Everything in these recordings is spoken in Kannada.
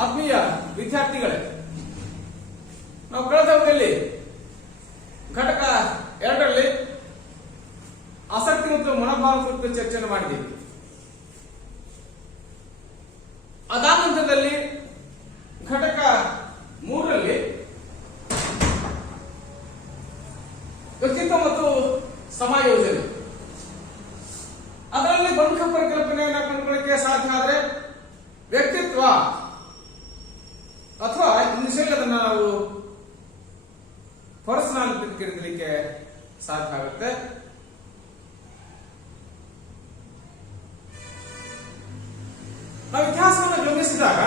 ಆತ್ಮೀಯ ವಿದ್ಯಾರ್ಥಿಗಳೇ, ನಾವು ಕಳೆದ ಅವಧಿಯಲ್ಲಿ ಘಟಕ 2ರಲ್ಲಿ ಆಸಕ್ತಿ ಮತ್ತು ಮನೋಭಾವ ಕುರಿತು ಚರ್ಚೆಯನ್ನು ಮಾಡಿದ್ದೀವಿ. ಅದಾದ ನಂತರದಲ್ಲಿ ಘಟಕ 3ರಲ್ಲಿ ವ್ಯಕ್ತಿತ್ವ ಮತ್ತು ಸಮಾಯೋಜನೆ, ಅದರಲ್ಲಿ ಪ್ರಮುಖ ಪರಿಕಲ್ಪನೆಯನ್ನು ಕಂಡುಕೊಳ್ಳಕ್ಕೆ ಸಾಧ್ಯ ಆದರೆ ವ್ಯಕ್ತಿತ್ವ ಅಥವಾ ಇಂಗ್ಲಿಷಲ್ಲಿ ಅದನ್ನು ನಾವು ಪರ್ಸನಾಲಿಟಿ ಕರೀಲಿಕ್ಕೆ ಸಾಧ್ಯ ಆಗುತ್ತೆ. ನಾವು ಇತಿಹಾಸವನ್ನು ಗಮನಿಸಿದಾಗ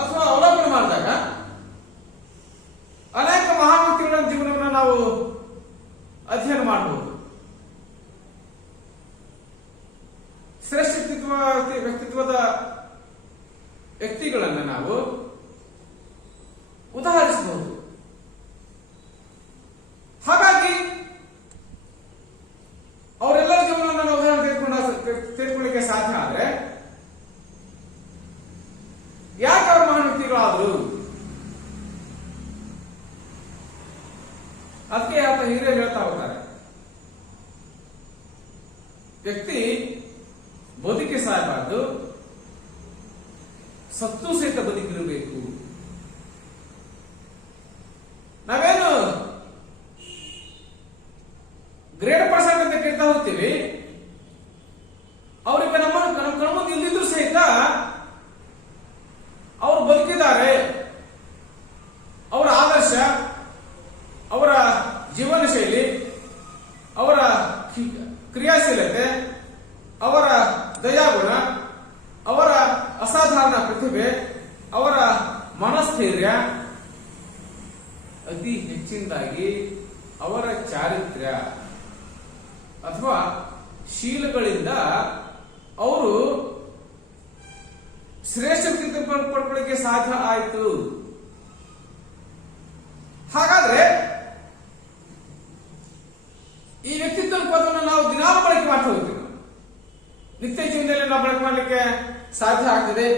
ಅಥವಾ ಅವಲೋಕನ ಮಾಡಿದಾಗ ಅನೇಕ ಮಹಾನ್ ವ್ಯಕ್ತಿಗಳ ಜೀವನವನ್ನು ನಾವು ಅಧ್ಯಯನ ಮಾಡಬಹುದು. ಶ್ರೇಷ್ಠ ವ್ಯಕ್ತಿತ್ವದ ವ್ಯಕ್ತಿಗಳನ್ನು ನಾವು ಉದಾಹರಿಸಬಹುದು. ಹಾಗಾಗಿ ಅವರೆಲ್ಲರ ಜೀವನವನ್ನು ನಾವು ಉದಾಹರಣೆ ತೆಗೆದುಕೊಳ್ಳಿಕ್ಕೆ ಸಾಧ್ಯ ಆದರೆ ಯಾಕೆ ಅವರು ಮಹಾನ್ ವ್ಯಕ್ತಿಗಳಾದರು? ಅದಕ್ಕೆ ಆತ ಹಿರಿಯರು ಹೇಳ್ತಾ ಹೋಗ್ತಾರೆ, ವ್ಯಕ್ತಿ ಬದುಕಿ ಸಾಯಬಾರದು, ಸತ್ತು ಸಹಿತ ಬದುಕಿರಬೇಕು. ನಾವೇನು ಗ್ರೇಟ್ ಪರ್ಸನ್ ಅಂತ ಕೇಳ್ತಾ ಹೋಗ್ತೀವಿ, ಅವರಿಗೆ ನಮ್ಮ ಕಣ್ಮುಂದೆ ಇಲ್ದಿದ್ರು ಸಹಿತ ಅವರು ಬದುಕಿದ್ದಾರೆ. ಅವರ ಆದರ್ಶ, ಅವರ ಜೀವನ ಶೈಲಿ, ಅವರ ಕ್ರಿಯಾಶೀಲತೆ, ಅವರ ದಯಾಗುಣ, ಅವರ ಅಸಾಧಾರಣ ಪ್ರತಿಭೆ, ಅವರ ಮನಸ್ಥೈರ್ಯ, ಅತಿ ಹೆಚ್ಚಿನದಾಗಿ ಅವರ ಚಾರಿತ್ರ್ಯ ಅಥವಾ ಶೀಲಗಳಿಂದ ಅವರು ಶ್ರೇಷ್ಠ ವ್ಯಕ್ತಿತ್ವ ಪಡ್ಕೊಳ್ಳಿಕ್ಕೆ ಸಾಧ್ಯ ಆಯಿತು. ಹಾಗಾದ್ರೆ ಈ ವ್ಯಕ್ತಿತ್ವ ಪದವನ್ನು ನಾವು ದಿನಾಲು ಬಳಕೆ ಮಾಡ್ತಾ ಹೋಗ್ತೀವಿ. ನಿತ್ಯ ಜೀವನದಲ್ಲಿ ನಾವು ಬಳಕೆ ಮಾಡಲಿಕ್ಕೆ ಸಾಧ್ಯ ಆಗ್ತದೆ.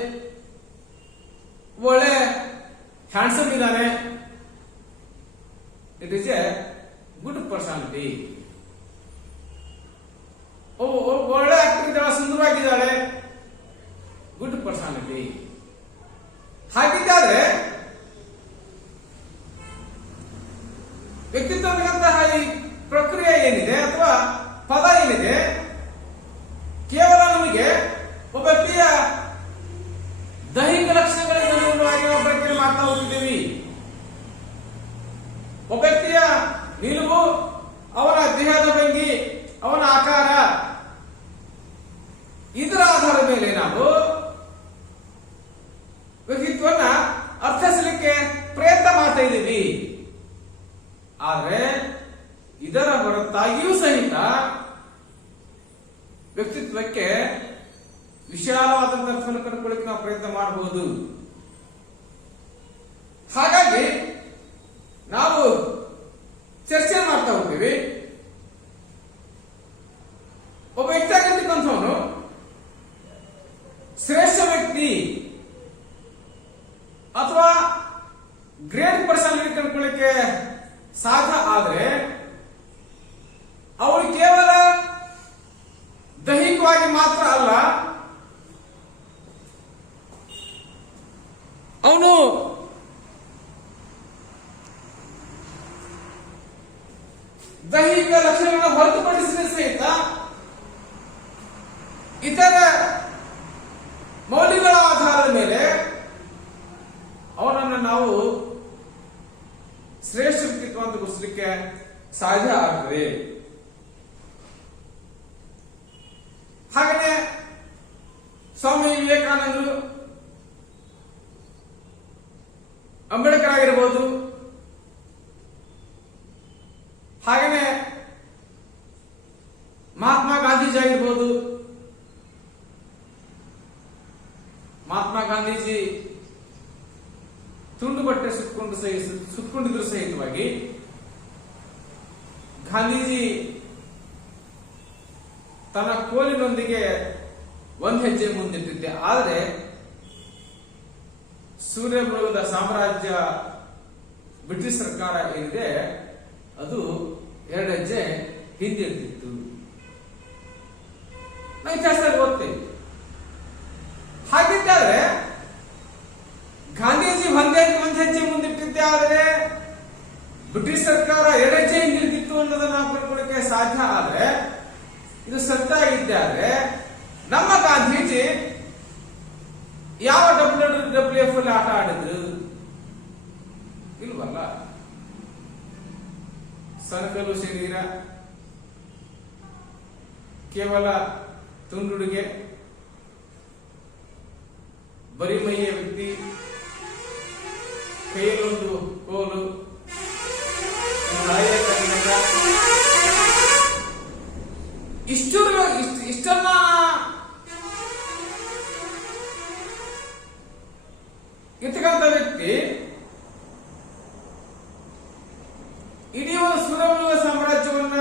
ಒಳ್ಳೆ ಹ್ಯಾಂಡ್ಸಮ್ ಇದ್ದಾನೆ, it is A good personality. ಒಳ್ಳೆ ಆಕ್ಟರ್ ಇದ್ದಾಳೆ, ಸುಂದರವಾಗಿದ್ದಾಳೆ, ಗುಡ್ ಪರ್ಸನಾಲಿಟಿ. ಹಾಗಿದ್ದಾದ್ರೆ ವ್ಯಕ್ತಿತ್ವದಂತಹ ಈ ಪ್ರಕ್ರಿಯೆ ಏನಿದೆ ಅಥವಾ ಪದ ಏನಿದೆ, ಕೇವಲ ನಮಗೆ ಒಬ್ಬ ವ್ಯಕ್ತಿಯ ದೈಹಿಕ ಲಕ್ಷಣಗಳಿಗೆ ಅನುಗುಣವಾಗಿ ನಾವು ಬಳಕೆ ಮಾಡ್ತಾ ಹೋಗಿದ್ದೀವಿ. ಒಬ್ಬ ವ್ಯಕ್ತಿಯ ನಿಲುವು, ಅವನ ದೇಹದ ಭಂಗಿ, ಅವನ ಆಕಾರ, ಇದರ ಆಧಾರದ ಮೇಲೆ ನಾವು ವ್ಯಕ್ತಿತ್ವನ ಅರ್ಥೈಸಲಿಕ್ಕೆ ಪ್ರಯತ್ನ ಮಾಡ್ತಾ ಇದ್ದೀವಿ. ಆದ್ರೆ ಇದರ ಹೊರತಾಗಿಯೂ ಸಹಿತ ವ್ಯಕ್ತಿತ್ವಕ್ಕೆ ವಿಶಾಲವಾದಂತಹ ಅರ್ಥವನ್ನು ಕಂಡುಕೊಳ್ಳಿಕ್ಕೆ ನಾವು ಪ್ರಯತ್ನ ಮಾಡಬಹುದು. ಹಾಗಾಗಿ ನಾವು ಚರ್ಚೆ ಮಾಡ್ತಾ ಹೋಗ್ತೀವಿ. ಒಬ್ಬ ವ್ಯಕ್ತಿ ಆಗಿರ್ತಕ್ಕಂಥವನು ಶ್ರೇಷ್ಠ ವ್ಯಕ್ತಿ ಅಥವಾ ಗ್ರೇಟ್ ಪರ್ಸನಾಲಿಟಿ ಕಂಡುಕೊಳ್ಳಿಕ್ಕೆ ಸಾಧ್ಯ ಆದರೆ ಅವರು ಕೇವಲ ದೈಹಿಕವಾಗಿ ಮಾತ್ರ ಅಲ್ಲ, ಅವನು ದೈಹಿಕ ಲಕ್ಷಣಗಳನ್ನು ಹೊರತುಪಡಿಸಿದ ಸಹಿತ ಇತರ ಮೌಲ್ಯಗಳ ಆಧಾರದ ಮೇಲೆ ಅವನನ್ನು ನಾವು ಶ್ರೇಷ್ಠ ವ್ಯಕ್ತಿತ್ವ ಅಂತ ಗುರುತಿಸಲಿಕ್ಕೆ ಸಾಧ್ಯ ಆಗ್ತದೆ. ಹಾಗೆಯೇ ಸ್ವಾಮಿ ವಿವೇಕಾನಂದರು, ಅಂಬೇಡ್ಕರ್ ಆಗಿರಬಹುದು, ಹಾಗೆಯೇ ಮಹಾತ್ಮ ಗಾಂಧೀಜಿ ಆಗಿರ್ಬೋದು. ಮಹಾತ್ಮ ಗಾಂಧೀಜಿ ತುಂಡು ಬಟ್ಟೆ ಸುತ್ತಕೊಂಡಿದ್ರು ಸಹಿತವಾಗಿ ಗಾಂಧೀಜಿ ತನ್ನ ಕೋಲಿನೊಂದಿಗೆ ಒಂದು ಹೆಜ್ಜೆ ಮುಂದಿಟ್ಟಿದ್ದೆ. ಆದರೆ ಸೂರ್ಯಮೃಗದ ಸಾಮ್ರಾಜ್ಯ ಬ್ರಿಟಿಷ್ ಸರ್ಕಾರ ಏನಿದೆ ಅದು 2 ಹೆಜ್ಜೆ ಹಿಂದಿರ್ತಿತ್ತು. ನಾವು ಇತಿಹಾಸದಲ್ಲಿ ಓದ್ತೇವೆ. ಹಾಗಿದ್ದಾದ್ರೆ ಗಾಂಧೀಜಿ ಒಂದ್ ಹೆಜ್ಜೆ ಮುಂದಿಟ್ಟಿದ್ದೆ ಆದ್ರೆ ಬ್ರಿಟಿಷ್ ಸರ್ಕಾರ 2 ಹೆಜ್ಜೆ ಹಿಂದಿರ್ತಿತ್ತು ಅನ್ನೋದನ್ನ ಬರ್ಕೊಳ್ಳಿಕ್ಕೆ ಸಾಧ್ಯ ಆದ್ರೆ, ಇದು ಸತ್ಯ ಆಗಿದ್ದಾದ್ರೆ ನಮ್ಮ ಗಾಂಧೀಜಿ ಯಾವ WWF ಅಲ್ಲಿ ಆಟ ಆಡಿದ್ರು? ಇಲ್ವಲ್ಲ. ಸರಕಲು ಶರೀರ, ಕೇವಲ ತುಂಡುಡುಗೆ, ಬರಿಮೈಯ ವ್ಯಕ್ತಿ, ಕೈಯಲ್ಲೊಂದು ಕೋಲು, ಇಷ್ಟನ್ನ ಇರ್ತಕ್ಕಂಥ ವ್ಯಕ್ತಿ ಇಡೀ ಒಂದು ಸೂರ್ಯಮೃಗ ಸಾಮ್ರಾಜ್ಯವನ್ನ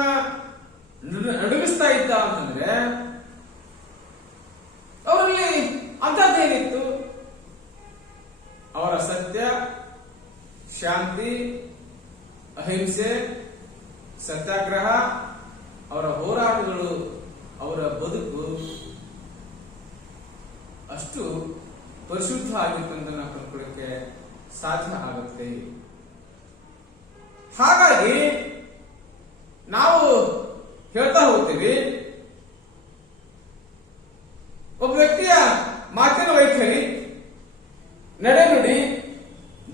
ನಡುಗಿಸ್ತಾ ಇದ್ದ ಅಂತಂದ್ರೆ ಅವರಲ್ಲಿ ಅಂತದ್ದೇನಿತ್ತು? ಅವರ ಸತ್ಯ, ಶಾಂತಿ, ಅಹಿಂಸೆ, ಸತ್ಯಾಗ್ರಹ, ಅವರ ಹೋರಾಟಗಳು, ಅವರ ಬದುಕು ಅಷ್ಟು ಪರಿಶುದ್ಧ ಆಗಿತ್ತು ಅಂತ ನಾವು ಕಂಡುಕೊಳ್ಳಕ್ಕೆ ಸಾಧ್ಯ ಆಗುತ್ತೆ. ಹಾಗಾಗಿ ನಾವು ಹೇಳ್ತಾ ಹೋಗ್ತೀವಿ, ಒಬ್ಬ ವ್ಯಕ್ತಿಯ ಮಾತಿನ ವೈಖರಿ, ನಡೆನುಡಿ,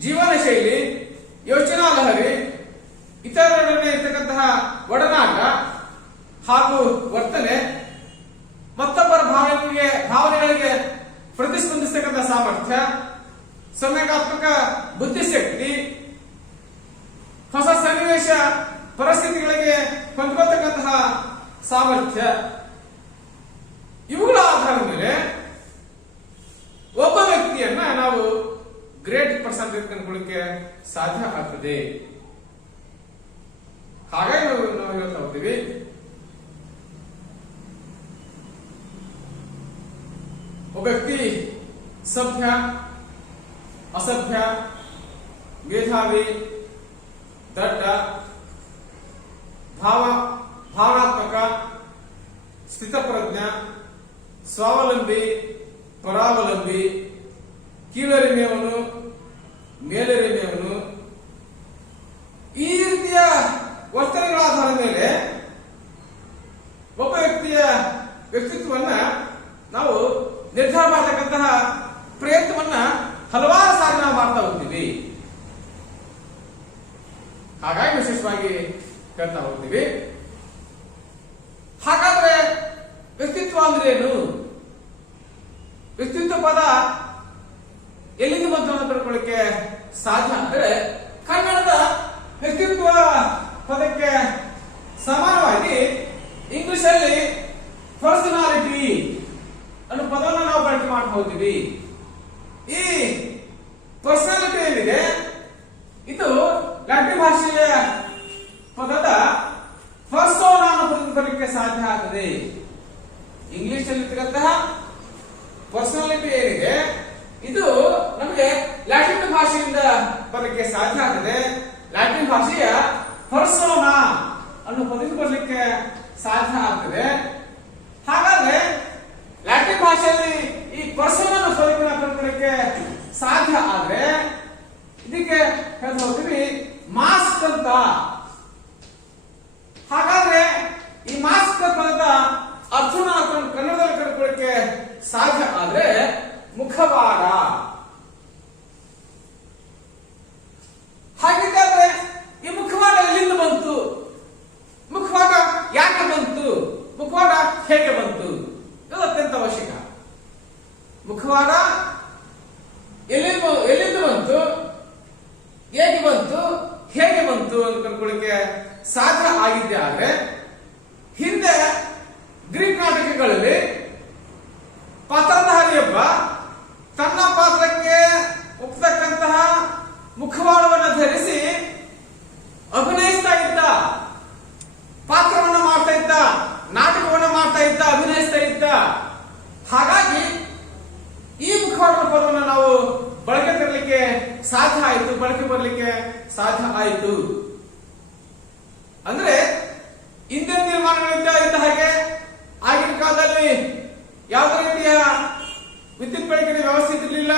ಜೀವನ ಶೈಲಿ, ಯೋಚನಾ ಲಹರಿ, ಇತರರೊಡನೆ ಇರ್ತಕ್ಕಂತಹ ಒಡನಾಟ ಹಾಗೂ ವರ್ತನೆ, ಮತ್ತೊಬ್ಬರ ಭಾವನೆಗಳಿಗೆ ಪ್ರತಿಸ್ಪಂದಿಸತಕ್ಕಂಥ ಸಾಮರ್ಥ್ಯ, ಸಂವೇಗಾತ್ಮಕ ಬುದ್ಧಿಶಕ್ತಿ, ಹೊಸ ಸನ್ನಿವೇಶ ಪರಿಸ್ಥಿತಿಗಳಿಗೆ ಹೊಂದ್ಕೊಳ್ತಕ್ಕಂತಹ ಸಾಮರ್ಥ್ಯ, ಇವುಗಳ ಆಧಾರದ ಮೇಲೆ ಒಬ್ಬ ವ್ಯಕ್ತಿಯನ್ನ ನಾವು ಗ್ರೇಟ್ ಪರ್ಸನ್ ಕಂಡುಕೊಳ್ಳಿಕ್ಕೆ ಸಾಧ್ಯ ಆಗ್ತದೆ. ಹಾಗಾಗಿ ನಾವು ಹೇಳ್ತಾ ಹೋಗ್ತೀವಿ, ಒಬ್ಬ ವ್ಯಕ್ತಿ ಸಭ್ಯ, ಅಸಭ್ಯ, ಮೇಧಾವಿ, ದಡ್ಡ, ಭಾವನಾತ್ಮಕ, ಸ್ಥಿತಪ್ರಜ್ಞ, ಸ್ವಾವಲಂಬಿ, ಪರಾವಲಂಬಿ, ಕೀಳರಿಮೆಯವನು, ಮೇಲರಿಮೆಯವನು, ಈ ರೀತಿಯ ವರ್ತನೆಗಳ ಆಧಾರದ ಮೇಲೆ ಒಬ್ಬ ವ್ಯಕ್ತಿಯ ವ್ಯಕ್ತಿತ್ವವನ್ನ ನಾವು ನಿರ್ಧಾರ ಮಾಡತಕ್ಕಂತಹ ಪ್ರಯತ್ನವನ್ನ ಹಲವಾರು ಸಾರಿ ನಾವು ಮಾಡ್ತಾ ಹೋಗ್ತೀವಿ. ಹಾಗಾಗಿ ವಿಶೇಷವಾಗಿ ಹೇಳ್ತಾ ಹೋಗ್ತೀವಿ. ಹಾಗಾದ್ರೆ ವ್ಯಕ್ತಿತ್ವ ಅಂದ್ರೆ ಏನು? ವ್ಯಕ್ತಿತ್ವ ಪದ ಎಲ್ಲಿಂದ ಬಂತು ಅಂತ ತಿಳ್ಕೊಳ್ಳಿಕ್ಕೆ ಸಾಧ್ಯ ಅಂದ್ರೆ, ಕನ್ನಡದ ವ್ಯಕ್ತಿತ್ವ ಪದಕ್ಕೆ ಸಮಾನವಾಗಿ ಇಂಗ್ಲಿಷ್ ಅಲ್ಲಿ ಪರ್ಸನಾಲಿಟಿ ಅನ್ನೋ ಪದವನ್ನು ನಾವು ಬಳಕೆ ಮಾಡ್ತಾ ಹೋಗ್ತೀವಿ. ಈ ಪರ್ಸನಾಲಿಟಿ ಏನಿದೆ ಇದು ಲ್ಯಾಟಿನ್ ಭಾಷೆಯ ಪದದ ಪರ್ಸೋನಾ ಅನ್ನೋ ಪದದಿಂದ ಬರಲಿಕ್ಕೆ ಸಾಧ್ಯ ಆಗ್ತದೆ. ಇಂಗ್ಲಿಷ್ ಅಲ್ಲಿ ಇರ್ತಕ್ಕಂತಹ ಪರ್ಸನಾಲಿಟಿ ಏನಿದೆ ಇದು ನಮಗೆ ಲ್ಯಾಟಿನ್ ಭಾಷೆಯಿಂದ ಬರಲಿಕ್ಕೆ ಸಾಧ್ಯ ಆಗ್ತದೆ. ಲ್ಯಾಟಿನ್ ಭಾಷೆಯ ಪರ್ಸೋನಾ ಅನ್ನೋ ಪದದಿಂದ ಬರಲಿಕ್ಕೆ ಸಾಧ್ಯ ಆಗ್ತದೆ. ಹಾಗಾದ್ರೆ ಲ್ಯಾಟಿನ್ ಭಾಷೆಯಲ್ಲಿ ಈ ಪರ್ಸೋನಾ ಅನ್ನೋ ಪದವನ್ನು ಕಂಡುಕೊಳ್ಳಲಿಕ್ಕೆ ಸಾಧ್ಯ ಆದ್ರೆ ಇದಕ್ಕೆ ಹೇಳ್ತಾ ಹೋಗ್ತೀವಿ ಮಾಸ್ಕ್ ಅಂತ. ಹಾಗಾದ್ರೆ ಈ ಮಾಸ್ಕ್ ಪದದ ಅರ್ಥನ ಕನ್ನಡದಲ್ಲಿ ಕಂಡುಕೊಳ್ಳಲಿಕ್ಕೆ ಸಾಧ್ಯ ಆದ್ರೆ ಮುಖವಾಡ. ಹಾಗಿದ್ದಾದ್ರೆ ಈ ಮುಖವಾಡ ಎಲ್ಲಿಂದ ಬಂತು? ಮುಖವಾಡ ಯಾಕೆ ಬಂತು? ಮುಖವಾಡ ಹೇಗೆ ಬಂತು? ಇದು ಅತ್ಯಂತ ಅವಶ್ಯಕ. ಮುಖವಾಡ ಎಲ್ಲಿಂದ ಬಂತು, ಹೇಗೆ ಬಂತು, ಹೇಗೆ ಬಂತು ಅಂತ ಕಂಡುಕೊಳ್ಳಿಕ್ಕೆ ಸಾಧ್ಯ ಆಗಿದ್ದೆ ಆದ್ರೆ, ಹಿಂದೆ ಗ್ರೀಕ್ ನಾಟಕಗಳಲ್ಲಿ ಪಾತ್ರಧಾರಿಯೊಬ್ಬ ತನ್ನ ಪಾತ್ರಕ್ಕೆ ಒಪ್ಪತಕ್ಕಂತಹ ಮುಖವಾಡವನ್ನು ಧರಿಸಿ ಅಭಿನಯಿಸ್ತಾ ಇದ್ದ, ಪಾತ್ರವನ್ನು ಮಾಡ್ತಾ ಇದ್ದ, ನಾಟಕವನ್ನು ಮಾಡ್ತಾ ಇದ್ದ, ಅಭಿನಯಿಸ್ತಾ ಇದ್ದ. ಹಾಗಾಗಿ ಈ ಮುಖವಾಡದ ಪದವನ್ನು ನಾವು ಬಳಕೆ ತರಲಿಕ್ಕೆ ಸಾಧ್ಯ ಆಯಿತು, ಬಳಕೆ ಬರಲಿಕ್ಕೆ ಸಾಧ್ಯ ಆಯಿತು. ಅಂದ್ರೆ ಇಂದಿನ ನಿರ್ಮಾಣಗಳಿಂದ ಇದ್ದ ಹಾಗೆ ಆಗಿನ ಕಾಲದಲ್ಲಿ ಯಾವುದೇ ರೀತಿಯ ವಿದ್ಯುತ್ ಬೆಳಕಿನ ವ್ಯವಸ್ಥೆ ಇರಲಿಲ್ಲ,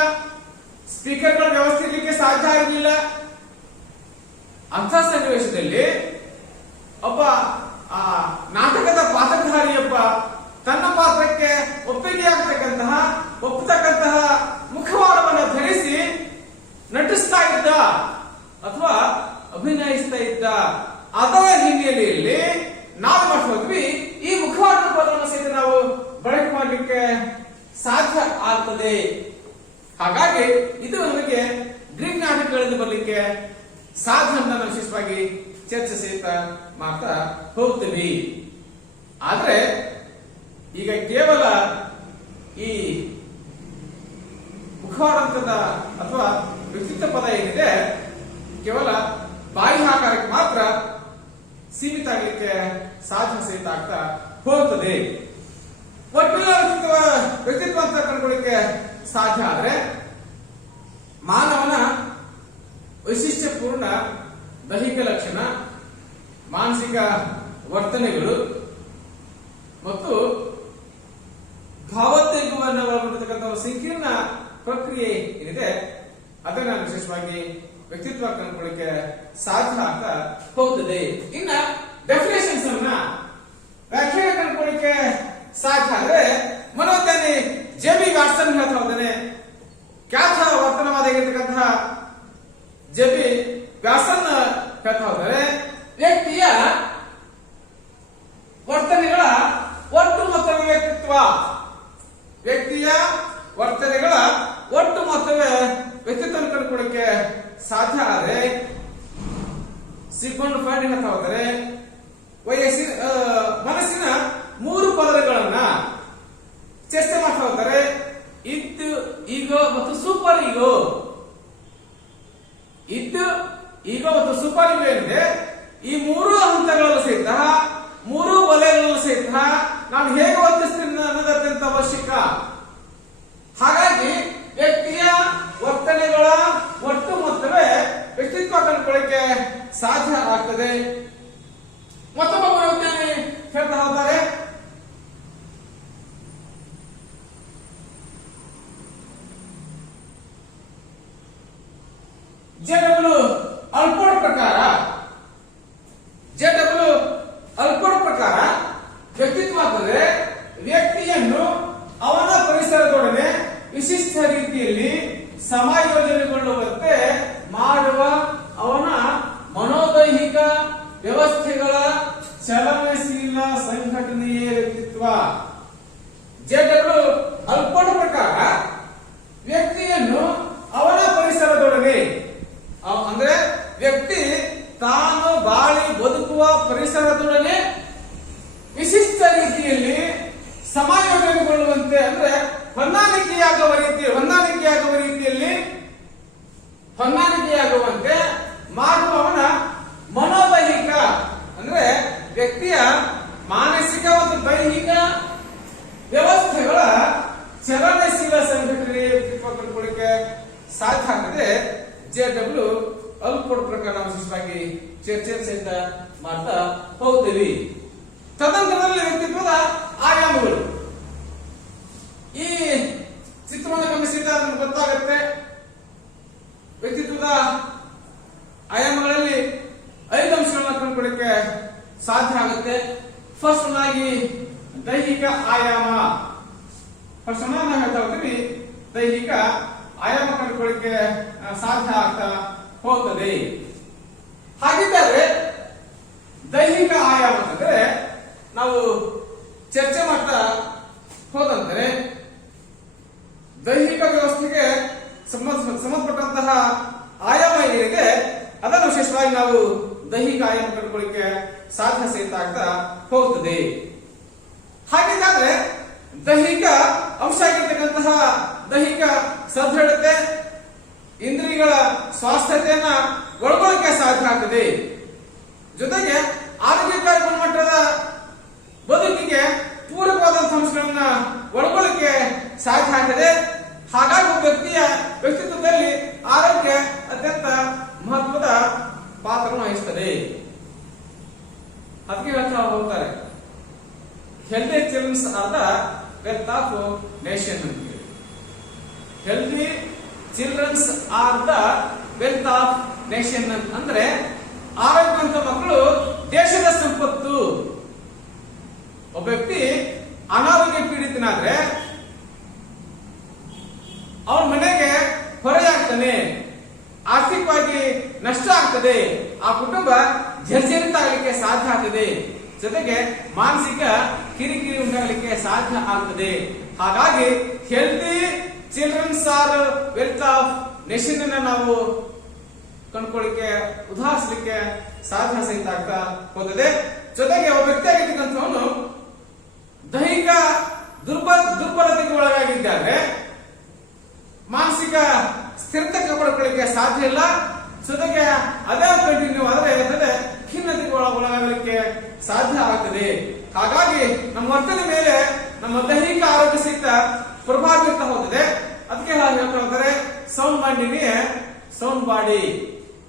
ಸ್ಪೀಕರ್ಗಳ ವ್ಯವಸ್ಥೆ ಇರಲಿಕ್ಕೆ ಸಾಧ್ಯ ಆಗಿರಲಿಲ್ಲ. ಅಂಥ ಸನ್ನಿವೇಶದಲ್ಲಿ ಒಬ್ಬ ನಾಟಕದ ಪಾತ್ರಧಾರಿಯೊಬ್ಬ ತನ್ನ ಪಾತ್ರಕ್ಕೆ ಒಪ್ಪತಕ್ಕಂತಹ ಮುಖವಾಡವನ್ನು ಧರಿಸಿ ನಟಿಸ್ತಾ ಇದ್ದ ಅಥವಾ ಅಭಿನಯಿಸ್ತಾ ಇದ್ದ. ಅದರ ಹಿನ್ನೆಲೆಯಲ್ಲಿ ನಾವು ಮಾಡ್ತೀವಿ ಈ ಮುಖವಾಡದ ಪದವನ್ನು ಸಹಿತ ನಾವು ಬಳಕೆ ಮಾಡಲಿಕ್ಕೆ ಸಾಧ್ಯ ಆಗ್ತದೆ. ಹಾಗಾಗಿ ಇದು ನಮಗೆ ಗ್ರೀಕ್ ನಾಟಕಗಳಿಂದ ಬರಲಿಕ್ಕೆ ಸಾಧ್ಯ ಅಂತ ನಾವು ವಿಶೇಷವಾಗಿ ಚರ್ಚೆ ಸಹಿತ ಮಾಡ್ತಾ ಹೋಗ್ತೀವಿ. ಆದ್ರೆ ಈಗ ಕೇವಲ ಈ ಮುಖವಾಡಂತದ ಅಥವಾ ವ್ಯಕ್ತಿತ್ವ ಪದ ಏನಿದೆ ಕೇವಲ ಬಾಯಿ ಆಕಾರಕ್ಕೆ ಮಾತ್ರ ಸೀಮಿತ ಆಗಲಿಕ್ಕೆ ಸಾಧ್ಯ ಸಹಿತ ಆಗ್ತಾ ಹೋಗ್ತದೆ. ಒಟ್ಟಿನ ವ್ಯಕ್ತಿತ್ವ ಅಂತ ಕಂಡುಕೊಳ್ಳಿಕ್ಕೆ ಸಾಧ್ಯ ಆದ್ರೆ ಮಾನವನ ವೈಶಿಷ್ಟ್ಯಪೂರ್ಣ ದೈಹಿಕ ಲಕ್ಷಣ, ಮಾನಸಿಕ ವರ್ತನೆಗಳು ಮತ್ತು ಭಾವೋದ್ವೇಗವನ್ನು ಒಳಗೊಂಡಿರ್ತಕ್ಕಂಥ ಸಂಕೀರ್ಣ ಪ್ರಕ್ರಿಯೆ ಏನಿದೆ ಅದನ್ನ ವಿಶೇಷವಾಗಿ ವ್ಯಕ್ತಿತ್ವ ಕಂಡುಕೊಳ್ಳಿಕ್ಕೆ ಸಾಧ್ಯ ಆಗ್ತಾ ಹೋಗ್ತದೆ. ಇನ್ನ ಡೆಫಿನೇಷನ್ಸ್ ಅನ್ನ ವ್ಯಾಖ್ಯಾನ ಕಂಡುಕೊಳ್ಳಿಕ್ಕೆ ಸಾಧ್ಯ ಆದ್ರೆ ಮನೋಜ್ಞಾನಿ ಜೆ.ಬಿ. ವ್ಯಾಟ್ಸನ್ ಹೇಳ್ತಾ ಹೋದಾನೆ. ಖ್ಯಾತ ವರ್ತನವಾದಿಯಾಗಿರ್ತಕ್ಕಂತಹ ಜೆ.ಬಿ. ವ್ಯಾಟ್ಸನ್ ಹೇಳ್ತಾ ಹೋದರೆ ವ್ಯಕ್ತಿಯ ವರ್ತನೆಗಳ ಒಟ್ಟು ಮೊತ್ತವೇ ವ್ಯಕ್ತಿತ್ವ. ವ್ಯಕ್ತಿಯ ವರ್ತನೆಗಳ ಒಟ್ಟು ಮೊತ್ತವೇ ವ್ಯಕ್ತಿತ್ವ ಕಂಡುಕೊಳ್ಳಿಕ್ಕೆ ಸಾಧ್ಯ ಆದರೆ ಸಿಗ್ಮಂಡ್ ಫ್ರಾಯ್ಡ್ ಹೇಳ್ತಾ ಹೋದರೆ ಮನಸ್ಸಿನ 3 ಪದರಗಳನ್ನ ಚರ್ಚೆ ಮಾಡ್ತಾ ಹೋಗ್ತಾರೆ. ಇದ್ದು, ಈಗೋ ಮತ್ತು ಸೂಪರ್ ಈಗೋ. ಇದ್ದು, ಈಗೋ ಮತ್ತು ಸೂಪರ್ ಈಗೋ ಏನಿದೆ ಈ 3 ಹಂತಗಳಲ್ಲೂ ಸಹಿತ 3 ವಲಯಗಳಲ್ಲೂ ಸಹಿತ ನಾನು ಹೇಗೆ ವರ್ತಿಸ್ತೀನಿ ಅನ್ನೋದು ಅತ್ಯಂತ ಅವಶ್ಯಕ. ಹಾಗಾಗಿ ವ್ಯಕ್ತಿಯ ವರ್ತನೆಗಳ ಒಟ್ಟು ಮೊತ್ತವೇ ವ್ಯಕ್ತಿತ್ವ ಕಂಡುಕೊಳ್ಳಿಕ್ಕೆ ಸಾಧ್ಯ ಆಗ್ತದೆ. ಮತ್ತೊಬ್ಬ ಮನೋಜ್ಞಾನಿ ಹೇಳ್ತಾ ಹೋಗ್ತಾರೆ ಜೆ.ಡಬ್ಲ್ಯೂ. ಅಲ್ಪೋರ್ಡ್ ಪ್ರಕಾರ ವ್ಯಕ್ತಿತ್ವ ಅಂದರೆ ವ್ಯಕ್ತಿಯನ್ನು ಅವನ ಪರಿಸರದೊಡನೆ ವಿಶಿಷ್ಟ ರೀತಿಯಲ್ಲಿ ಸಮಾಯೋಜನೆಗೊಳ್ಳುವಂತೆ ಮಾಡುವ ಅವನ ಮನೋದೈಹಿಕ ವ್ಯವಸ್ಥೆಗಳ ಚಲನಶೀಲ ಸಂಘಟನೆಯೇ ವ್ಯಕ್ತಿತ್ವ. ಜೆ.ಡಬ್ಲ್ಯೂ. ಅಲ್ಪೋರ್ಡ್ ಪ್ರಕಾರ ವ್ಯಕ್ತಿಯನ್ನು ಅವನ ಪರಿಸರದೊಡನೆ ಅಂದ್ರೆ ವ್ಯಕ್ತಿ ತಾನು ಬಾಳಿ ಬದುಕುವ ಪರಿಸರದೊಡನೆ ವಿಶಿಷ್ಟ ರೀತಿಯಲ್ಲಿ ಸಮಾಯೋಜನೆಗೊಳ್ಳುವಂತೆ ಅಂದ್ರೆ ಹೊಂದಾಣಿಕೆಯಾಗುವಂತೆ ಮಾಡುವವನ ಮನೋದೈಹಿಕ ಅಂದ್ರೆ ವ್ಯಕ್ತಿಯ ಮಾನಸಿಕ ಮತ್ತು ದೈಹಿಕ ವ್ಯವಸ್ಥೆಗಳ ಚಲನಶೀಲ ಸಂಘಟನೆ ವ್ಯಕ್ತಿತ್ವ ಕಂಡುಕೊಳ್ಳಿಕ್ಕೆ ಸಾಧ್ಯ ಆಗ್ತದೆ. ಜೆ.ಡಬ್ಲ್ಯೂ. ಅಲ್ಪೋರ್ಡ್ ಪ್ರಕಾರ ವಿಶೇಷವಾಗಿ ಚರ್ಚೆ ಸಹಿತ ಮಾಡ್ತಾ ಹೋಗ್ತೀವಿ. ತದನಂತರದಲ್ಲಿ ವ್ಯಕ್ತಿತ್ವದ ಆಯಾಮಗಳು. ಈ ಚಿತ್ರವನ್ನು ಗಮನಿಸಿದ ನಮ್ಗೆ ಗೊತ್ತಾಗುತ್ತೆ ವ್ಯಕ್ತಿತ್ವದ ಆಯಾಮಗಳಲ್ಲಿ 5 ಅಂಶಗಳನ್ನ ಕಂಡುಕೊಳ್ಳಿಕ್ಕೆ ಸಾಧ್ಯ ಆಗುತ್ತೆ. ಫಸ್ಟ್ ಆಗಿ ದೈಹಿಕ ಆಯಾಮ. ಫಸ್ಟ್ ನಾವು ಹೇಳ್ತಾ ಹೋಗ್ತೀವಿ ದೈಹಿಕ ಆಯಾಮ ಕಂಡುಕೊಳ್ಳಿಕ್ಕೆ ಸಾಧ್ಯ ಆಗ್ತಾ ಹೋಗ್ತದೆ. ಹಾಗಿದ್ದರೆ ದೈಹಿಕ ಆಯಾಮ ಅಂತಂದ್ರೆ ನಾವು ಚರ್ಚೆ ಮಾಡ್ತಾ ಹೋದಂತೆ ದೈಹಿಕ ವ್ಯವಸ್ಥೆಗೆ ಸಂಬಂಧಪಟ್ಟಂತಹ ಆಯಾಮ ಏನಿದೆ ಅದನ್ನು ವಿಶೇಷವಾಗಿ ನಾವು ದೈಹಿಕ ಆಯಾಮ ಕಂಡುಕೊಳ್ಳಿಕ್ಕೆ ಸಾಧ್ಯ ಸಹಿತ ಆಗ್ತಾ ಹೋಗ್ತದೆ. ಹಾಗಿದ್ದಾದ್ರೆ ದೈಹಿಕ ಅಂಶ ಆಗಿರ್ತಕ್ಕಂತಹ ದೈಹಿಕ ಸದೃಢತೆ, ಇಂದ್ರಿಯಗಳ ಸ್ವಾಸ್ಥ್ಯತೆಯನ್ನ ಒಳಗೊಳ್ಳಕ್ಕೆ ಸಾಧ್ಯ ಆಗ್ತದೆ. ಜೊತೆಗೆ ಆರೋಗ್ಯಕರ ಗುಣಮಟ್ಟದ ಬದುಕಿಗೆ ಪೂರಕವಾದಂತಹ ಅಂಶಗಳನ್ನ ಒಳಗೊಳ್ಳಕ್ಕೆ ಸಾಧ್ಯ ಆಗ್ತದೆ. ಹಾಗಾಗಿ ವ್ಯಕ್ತಿಯ ವ್ಯಕ್ತಿತ್ವದಲ್ಲಿ ಆರೋಗ್ಯ ವೆಲ್ತ್ ಆಫ್ ನೇಷನ್ ಅಂತ ಹೇಳಿ. Healthy childrens are the wealth of nation ಅಂದ್ರೆ ಆರೋಗ್ಯವಂತ ಮಕ್ಕಳು ದೇಶದ ಸಂಪತ್ತು. ಒಬ್ಬ ವ್ಯಕ್ತಿ ಅನಾರೋಗ್ಯ ಪೀಡಿತನಾದ್ರೆ ಅವನ ಮನೆಗೆ ಹೊರೆಯಾಗ್ತಾನೆ, ಆರ್ಥಿಕವಾಗಿ ನಷ್ಟ ಆಗ್ತದೆ, ಆ ಕುಟುಂಬ ಜರ್ಜರಿತ ಆಗಲಿಕ್ಕೆ ಸಾಧ್ಯ ಆಗ್ತದೆ, ಜೊತೆಗೆ ಮಾನಸಿಕ ಕಿರಿಕಿರಿ ಉಂಟಾಗಲಿಕ್ಕೆ ಸಾಧ್ಯ ಆಗ್ತದೆ. ಹಾಗಾಗಿ healthy childrens are wealth of nation ಅನ್ನ ನಾವು ಕಂಡುಕೊಳ್ಳಿಕ್ಕೆ ಉದಾಹರಿಸಲಿಕ್ಕೆ ಸಾಧ್ಯ ಸಹಿತ ಆಗ್ತಾ ಹೋಗ್ತದೆ. ಜೊತೆಗೆ ಒಬ್ಬ ವ್ಯಕ್ತಿ ಆಗಿರ್ತಕ್ಕಂಥವನು ದೈಹಿಕ ದುರ್ಬಲತೆಗೆ ಒಳಗಾಗಿದ್ದಾರೆ, ಮಾನಸಿಕ ಸ್ಥಿರತೆ ಕಾಪಾಡಿಕೊಳ್ಳಿಕ್ಕೆ ಸಾಧ್ಯ ಇಲ್ಲ, ಜೊತೆಗೆ ಅದೇ ಕಂಟಿನ್ಯೂ ಆದರೆ ಖಿನ್ನತೆಗೆ ಒಳಗಾಗಲಿಕ್ಕೆ ಸಾಧ್ಯ ಆಗ್ತದೆ. ಹಾಗಾಗಿ ನಮ್ಮ ವರ್ತನೆ ಮೇಲೆ ನಮ್ಮ ದೈಹಿಕ ಆರೋಗ್ಯ ಸಹಿತ ಪ್ರಭಾವ ಬೀರ್ತಾ ಹೋಗ್ತದೆ. ಅದಕ್ಕೆ ಹೇಳ್ತಾ ಹೋಗ್ತಾರೆ sound mind in a sound body.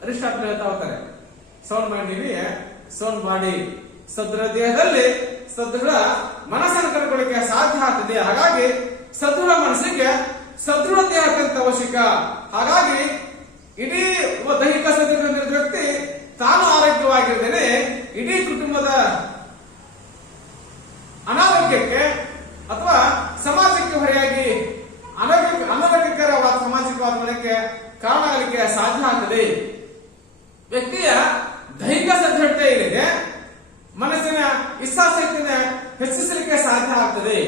Aristotle ಹೇಳ್ತಾ ಹೋಗ್ತಾರೆ sound mind in a sound body. ಸದೃಢ ದೇಹದಲ್ಲಿ ಸದೃಢ ಮನಸ್ಸನ್ನು ಕಳ್ಕೊಳ್ಳಿಕ್ಕೆ ಸಾಧ್ಯ ಆಗ್ತದೆ. ಹಾಗಾಗಿ ಸದೃಢ ಮನಸ್ಸಿಗೆ ಸದೃಢ ದೇಹ ಅತ್ಯಂತ ಅವಶ್ಯಕ. ಹಾಗಾಗಿ ಇಡೀ ದೈಹಿಕ ಸದೃಢ ವ್ಯಕ್ತಿ ತಾನು ಆರೋಗ್ಯವಾಗಿರ್ತೇನೆ, ಇಡೀ ಕುಟುಂಬದ ಅನಾರೋಗ್ಯಕ್ಕೆ ಅಥವಾ ಸಮಾಜಕ್ಕೆ ಹೊರೆಯಾಗಿ ಅನಾರೋಗ್ಯಕರವಾದ ಸಾಮಾಜಿಕ ವಾತಾವರಣಕ್ಕೆ ಕಾರಣ ಆಗಲಿಕ್ಕೆ ಸಾಧ್ಯ ಆಗ್ತದೆ. ವ್ಯಕ್ತಿಯ ದೈಹಿಕ ಸದೃಢತೆ ಏನಿದೆ ಮನಸ್ಸಿನ ಇಚ್ಛಾಶಕ್ತಿಯನ್ನು ಹೆಚ್ಚಿಸಲಿಕ್ಕೆ ಸಾಧ್ಯ ಆಗ್ತದೆ.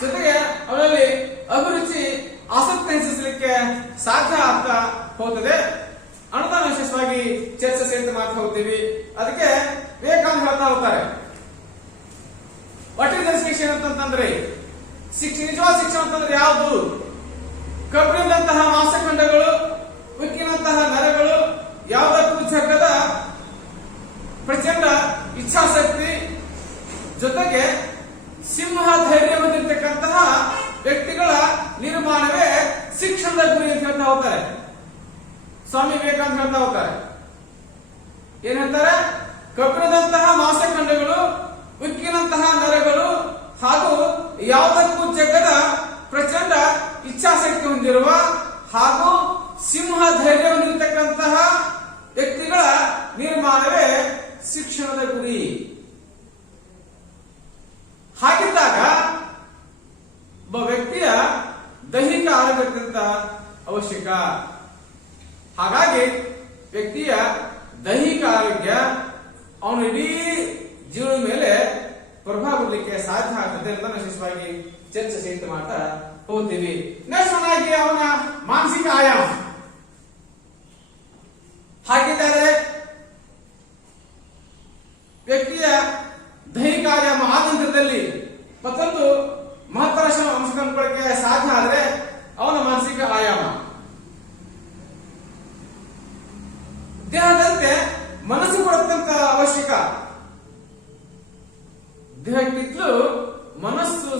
ಜೊತೆಗೆ ಅವರಲ್ಲಿ ಅಭಿರುಚಿ ಆಸಕ್ತಿ ಹೆಚ್ಚಿಸಲಿಕ್ಕೆ ಸಾಧ್ಯ ಆಗ್ತಾ ಹೋಗ್ತದೆ. ಅನ್ನೋದನ್ನ ವಿಶೇಷವಾಗಿ ಚರ್ಚೆ ಸಹಿತ ಮಾಡ್ತಾ ಹೋಗ್ತೀವಿ. ಅದಕ್ಕೆ ವಿವೇಕಾನಂದ ಹೇಳ್ತಾ ಹೋಗ್ತಾರೆ ವಾಟ್ ಇಸ್ ಎಜುಕೇಶನ್ ಅಂತಂದ್ರೆ ನಿಜವಾದ ಶಿಕ್ಷಣ ಅಂತಂದ್ರೆ ಯಾವುದು? ಕಬ್ಬಿಣದಂತಹ ಮಾಂಸಖಂಡಗಳು, ಉಕ್ಕಿನಂತಹ ನರಗಳು, ಯಾವುದಕ್ಕೂ ಜಗ್ಗದ ಪ್ರಚಂಡ ಇಚ್ಛಾಶಕ್ತಿ, ಜೊತೆಗೆ ಸಿಂಹ ಧೈರ್ಯ ಹೊಂದಿರತಕ್ಕಂತಹ ವ್ಯಕ್ತಿಗಳ ನಿರ್ಮಾಣವೇ ಶಿಕ್ಷಣದ ಗುರಿ ಅಂತ ಹೇಳ್ತಾ ಹೋಗ್ತಾರೆ. ಸ್ವಾಮಿ ವಿವೇಕಾನಂದ ಹೇಳ್ತಾ ಹೋಗ್ತಾರೆ. ಏನ್ ಹೇಳ್ತಾರೆ? ಕಬ್ಬಿಣದಂತಹ ಮಾಂಸಖಂಡಗಳು, ಉಕ್ಕಿನಂತಹ ನರಗಳು ಹಾಗೂ ಯಾವುದಕ್ಕೂ ಜಗ್ಗದ ಪ್ರಚಂಡ ಇಚ್ಛಾಶಕ್ತಿ ಹೊಂದಿರುವ ಹಾಗೂ ಸಿಂಹ ಧೈರ್ಯ ಹೊಂದಿರತಕ್ಕಂತಹ ವ್ಯಕ್ತಿಗಳ ನಿರ್ಮಾಣವೇ ಶಿಕ್ಷಣದ ಗುರಿ. ಹಾಗಿದ್ದಾಗ ಒಬ್ಬ ವ್ಯಕ್ತಿಯ ದೈಹಿಕ ಆರೋಗ್ಯ ಅತ್ಯಂತ ಅವಶ್ಯಕ. ಹಾಗಾಗಿ ವ್ಯಕ್ತಿಯ ದೈಹಿಕ ಆರೋಗ್ಯ ಅವನ ಇಡೀ ಜೀವನದ ಮೇಲೆ ಪ್ರಭಾವ ಬೀರಲಿಕ್ಕೆ ಸಾಧ್ಯ ಆಗ್ತದೆ ಅಂತ ವಿಶೇಷವಾಗಿ ಚರ್ಚೆ ಸಹಿತ ಮಾಡ್ತಾ ಹೋಗ್ತೀವಿ. ನೆಕ್ಸ್ಟ್ ಆಗಿ ಅವನ ಮಾನಸಿಕ ಆಯಾಮ. ಹಾಗಿದ್ದಾರೆ ವ್ಯಕ್ತಿಯ ದೈಹಿಕ ಆಯಾಮ ಆ ನಂತರದಲ್ಲಿ ಮತ್ತೊಂದು ಮಹತ್ತರ ಅಂಶ ಕಂಡುಕೊಳ್ಳಕ್ಕೆ ಸಾಧ್ಯ ಆದ್ರೆ ಅವನ ಮಾನಸಿಕ ಆಯಾಮ. ದೇಹದಂತೆ ಮನಸ್ಸು ಕೂಡ ಅತ್ಯಂತ ಅವಶ್ಯಕ. ದೇಹಕ್ಕಿಂತಲೂ ಮನಸ್ಸು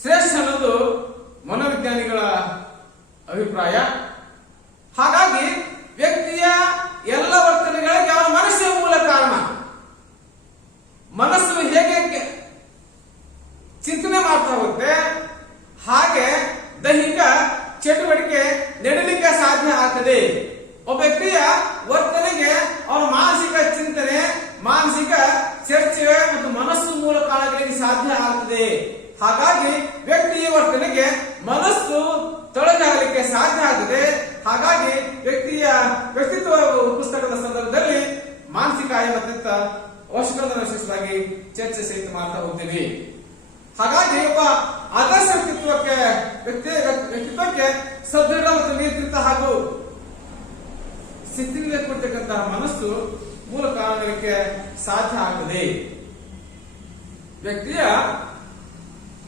ಶ್ರೇಷ್ಠ ಅನ್ನೋದು ಮನೋವಿಜ್ಞಾನಿಗಳ ಅಭಿಪ್ರಾಯ. ಹಾಗಾಗಿ ವ್ಯಕ್ತಿಯ ಎಲ್ಲ ವರ್ತನೆಗಳಿಗೆ ಅವನ ಮನಸ್ಸೇ ಮೂಲ ಕಾರಣ. ಮನಸ್ಸು ಹೇಗೆ ಚಿಂತನೆ ಮಾಡ್ತಾ ಹೋಗುತ್ತೆ ಹಾಗೆ ದೈಹಿಕ ಚಟುವಟಿಕೆ ನಡೆಯಲಿಕ್ಕೆ ಸಾಧ್ಯ ಆಗ್ತದೆ. ಒಬ್ಬ ವ್ಯಕ್ತಿಯ ವರ್ತನೆಗೆ ಅವನ ಮಾನಸಿಕ ಚಿಂತನೆ, ಮಾನಸಿಕ ಚರ್ಚೆ ಮತ್ತು ಮನಸ್ಸು ಮೂಲ ಕಾರಣಗಳಿಗೆ ಸಾಧ್ಯ ಆಗ್ತದೆ. ಹಾಗಾಗಿ ವ್ಯಕ್ತಿಯ ವರ್ತನೆಗೆ ಮನಸ್ಸು ತೊಡಗಾಗಲಿಕ್ಕೆ ಸಾಧ್ಯ ಆಗ್ತದೆ. ಹಾಗಾಗಿ ವ್ಯಕ್ತಿಯ ವ್ಯಕ್ತಿತ್ವ ಪುಸ್ತಕದ ಸಂದರ್ಭದಲ್ಲಿ ಮಾನಸಿಕ ಆಯಾಮ ಅತ್ಯಂತ ಅವಶ್ಯಕತೆ ವಿಶೇಷವಾಗಿ ಚರ್ಚೆ ಸಹಿತ ಮಾಡ್ತಾ ಹೋಗ್ತೀವಿ. ಹಾಗಾಗಿ ಒಬ್ಬ ಆದರ್ಶ ವ್ಯಕ್ತಿತ್ವಕ್ಕೆ ಸದೃಢ ಮತ್ತು ನಿಯಂತ್ರಿತ ಹಾಗೂ ಸ್ಥಿತಿಗೆ ಕೊಡ್ತಕ್ಕಂತಹ ಮನಸ್ಸು ಮೂಲ ಕಾರಣಗಳಿಗೆ ಸಾಧ್ಯ ಆಗ್ತದೆ. ವ್ಯಕ್ತಿಯ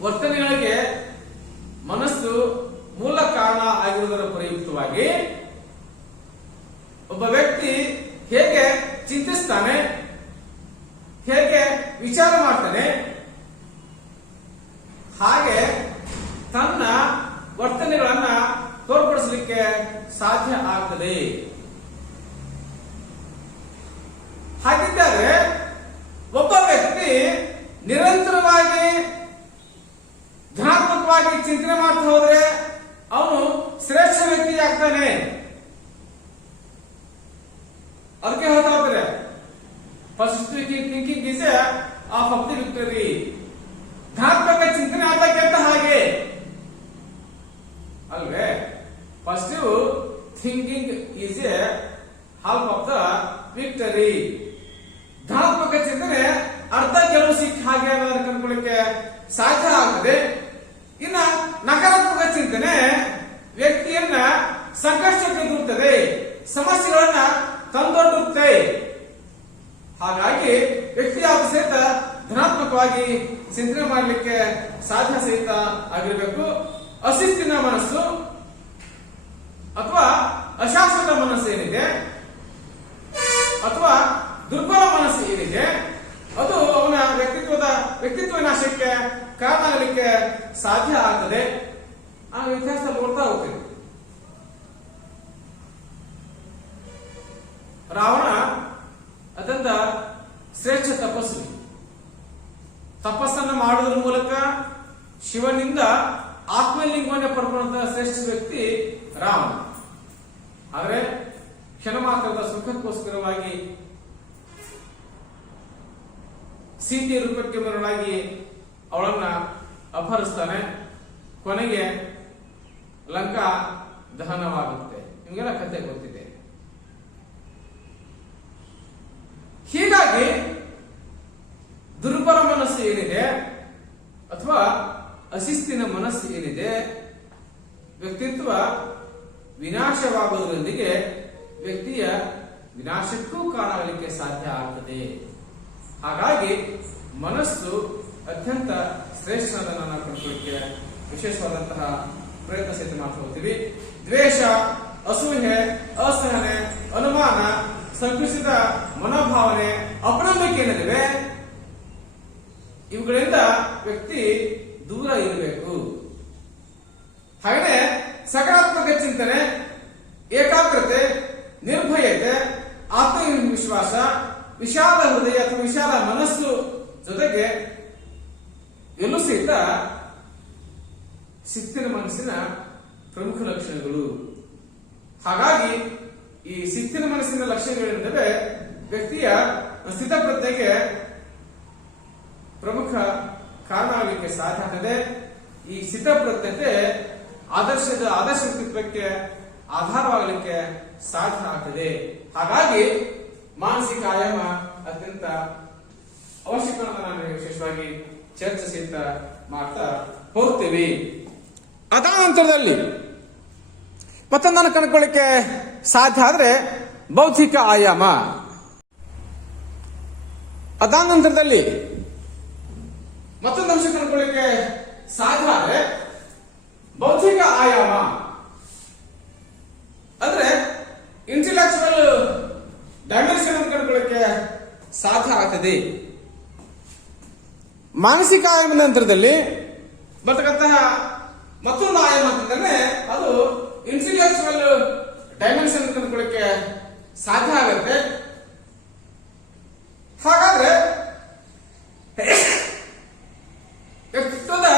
ವರ್ತನೆಗಳಿಗೆ ಮನಸ್ಸು ಮೂಲ ಕಾರಣ ಆಗಿರುವುದರ ಪ್ರಯುಕ್ತವಾಗಿ ಒಬ್ಬ ವ್ಯಕ್ತಿ ಹೇಗೆ ಚಿಂತಿಸ್ತಾನೆ, ಹೇಗೆ ವಿಚಾರ ಮಾಡ್ತಾನೆ, ಹಾಗೆ ತನ್ನ ವರ್ತನೆಗಳನ್ನ ತೋರ್ಪಡಿಸಲಿಕ್ಕೆ ಸಾಧ್ಯ ಆಗ್ತದೆ. ಹಾಗಿದ್ದರೆ ಒಬ್ಬ ವ್ಯಕ್ತಿ ನಿರಂತರವಾಗಿ ಆಳವಾಗಿ ಚಿಂತನೆ ಮಾಡ್ತಾ ಹೋದ್ರೆ ಅವನು ಶ್ರೇಷ್ಠ ವ್ಯಕ್ತಿ ಆಗ್ತಾನೆ. ಅದಕ್ಕೆ ಹೇಳ್ತಾ ಹೋಗ್ತಾರೆ positive thinking is of of the victory. ಧನಾತ್ಮಕ ಚಿಂತನೆ ಆಗ್ಬೇಕಂತ ಹಾಗೆ ಅಲ್ವೇ? Positive thinking is a half of the victory. ಧನಾತ್ಮಕ ಚಿಂತನೆ ಅರ್ಧ ಗೆಲುವು ಸಿಕ್ಕ ಹಾಗೆ ಅನ್ನೋದನ್ನ ಕಂಡುಕೊಳ್ಳಿಕ್ಕೆ ಸಾಧ್ಯ ಆಗ್ತದೆ. ಇನ್ನ ನಕಾರಾತ್ಮಕ ಚಿಂತನೆ ವ್ಯಕ್ತಿಯನ್ನ ಸಂಕಷ್ಟಕ್ಕೆ ದೂಡುತ್ತದೆ, ಸಮಸ್ಯೆಗಳನ್ನ ತಂದೊಡ್ಡುತ್ತೆ. ಹಾಗಾಗಿ ವ್ಯಕ್ತಿ ಸಹಿತ ಧನಾತ್ಮಕವಾಗಿ ಚಿಂತನೆ ಮಾಡಲಿಕ್ಕೆ ಸಾಧ್ಯ ಸಹಿತ ಆಗಿರಬೇಕು. ಅಶಿಸ್ತಿನ ಮನಸ್ಸು ಅಥವಾ ಅಶಾಶ್ವತ ಮನಸ್ಸು ಏನಿದೆ ಅಥವಾ ದುರ್ಬಲ ಮನಸ್ಸು ಏನಿದೆ ಅದು ಅವನ ವ್ಯಕ್ತಿತ್ವ ನಾಶಕ್ಕೆ ಕಾರಣ ಆಗಲಿಕ್ಕೆ ಸಾಧ್ಯ ಆಗ್ತದೆ. ಆ ಇತಿಹಾಸದಲ್ಲಿ ನೋಡ್ತಾ ಹೋಗ್ತೀವಿ. ರಾವಣ ಅತ್ಯಂತ ಶ್ರೇಷ್ಠ ತಪಸ್ಸನ್ನು ಮಾಡುವುದರ ಮೂಲಕ ಶಿವನಿಂದ ಆತ್ಮಲಿಂಗವನ್ನೇ ಪಡ್ಕೊಂಡಂತಹ ಶ್ರೇಷ್ಠ ವ್ಯಕ್ತಿ ರಾವಣ. ಆದರೆ ಕ್ಷಣ ಮಾತ್ರದ ಸುಖಕ್ಕೋಸ್ಕರವಾಗಿ ಸೀತೆಯ ರೂಪಕ್ಕೆ ಮರಳಾಗಿ ಅವಳನ್ನ ಅಪಹರಿಸ್ತಾನೆ. ಕೊನೆಗೆ ಲಂಕಾ ದಹನವಾಗುತ್ತೆ. ನಿಮಗೆಲ್ಲ ಕಥೆ ಗೊತ್ತಿದೆ. ಹೀಗಾಗಿ ದುರ್ಬಲ ಮನಸ್ಸು ಏನಿದೆ ಅಥವಾ ಅಶಿಸ್ತಿನ ಮನಸ್ಸು ಏನಿದೆ ವ್ಯಕ್ತಿತ್ವ ವಿನಾಶವಾಗುವುದರೊಂದಿಗೆ ವ್ಯಕ್ತಿಯ ವಿನಾಶಕ್ಕೂ ಕಾರಣವಾಗಲಿಕ್ಕೆ ಸಾಧ್ಯ ಆಗ್ತದೆ. ಹಾಗಾಗಿ ಮನಸ್ಸು ಅತ್ಯಂತ ಶ್ರೇಷ್ಠ ನಾವು ಕಂಡುಕೊಳ್ಳಿಕ್ಕೆ ವಿಶೇಷವಾದಂತಹ ಪ್ರಯತ್ನ ಸಹಿತ ಮಾಡ್ತಾ ಹೋಗ್ತೀವಿ. ದ್ವೇಷ, ಅಸೂಹೆ, ಅಸಹನೆ, ಅನುಮಾನ, ಸಂಕುಚಿತ ಮನೋಭಾವನೆ, ಅಪನಂಬಿಕೆ ಏನಿವೆ ಇವುಗಳಿಂದ ವ್ಯಕ್ತಿ ದೂರ ಇರಬೇಕು. ಹಾಗೆ ಸಕಾರಾತ್ಮಕ ಚಿಂತನೆ, ಏಕಾಗ್ರತೆ, ನಿರ್ಭಯತೆ, ಆತ್ಮವಿಶ್ವಾಸ, ವಿಶಾಲ ಹೃದಯ ಅಥವಾ ವಿಶಾಲ ಮನಸ್ಸು ಜೊತೆಗೆ ಎಲ್ಲೂ ಸಹಿತ ಶಿಸ್ತಿನ ಮನಸ್ಸಿನ ಪ್ರಮುಖ ಲಕ್ಷಣಗಳು. ಹಾಗಾಗಿ ಈ ಶಿಸ್ತಿನ ಮನಸ್ಸಿನ ಲಕ್ಷಣಗಳೇನಿವೆ ವ್ಯಕ್ತಿಯ ಸ್ಥಿತಪ್ರಜ್ಞೆಗೆ ಪ್ರಮುಖ ಕಾರಣ ಆಗಲಿಕ್ಕೆ ಸಾಧ್ಯ ಆಗ್ತದೆ. ಈ ಸ್ಥಿತಪ್ರಜ್ಞತೆ ಆದರ್ಶ ವ್ಯಕ್ತಿತ್ವಕ್ಕೆ ಆಧಾರವಾಗಲಿಕ್ಕೆ ಸಾಧ್ಯ ಆಗ್ತದೆ. ಹಾಗಾಗಿ ಮಾನಸಿಕ ಆಯಾಮ ಅತ್ಯಂತ ಅವಶ್ಯಕ ಅಂತ ನಾನು ವಿಶೇಷವಾಗಿ ಚರ್ಚೆ ಸಹಿತ ಮಾಡ್ತಾ ಹೋಗ್ತೇವೆ. ಅದಾದ ನಂತರದಲ್ಲಿ ಮತ್ತೊಂದನ್ನು ಕಂಡುಕೊಳ್ಳಿಕ್ಕೆ ಸಾಧ್ಯ ಆದ್ರೆ ಬೌದ್ಧಿಕ ಆಯಾಮ. ಅದಾದ ನಂತರದಲ್ಲಿ ಮತ್ತೊಂದು ಅಂಶ ಕಂಡುಕೊಳ್ಳಿಕ್ಕೆ ಸಾಧ್ಯ ಆದ್ರೆ ಬೌದ್ಧಿಕ ಆಯಾಮ ಅಂದ್ರೆ ಇಂಟೆಲೆಕ್ಚುವಲ್ ಡೈಮೆನ್ಷನ್ ಅಂತ ಕಂಡುಕೊಳ್ಳಿಕ್ಕೆ ಸಾಧ್ಯ ಆಗ್ತದೆ. ಮಾನಸಿಕ ಆಯಾಮದ ನಂತರದಲ್ಲಿ ಬರ್ತಕ್ಕಂತಹ ಮತ್ತೊಂದು ಆಯಾಮ ಅಂತಂದ್ರೆ ಅದು ಇಂಟೆಲೆಕ್ಚುವಲ್ ಡೈಮೆನ್ಷನ್ ಕಂಡುಕೊಳ್ಳಿಕ್ಕೆ ಸಾಧ್ಯ ಆಗುತ್ತೆ. ಹಾಗಾದ್ರೆ ವ್ಯಕ್ತಿತ್ವದ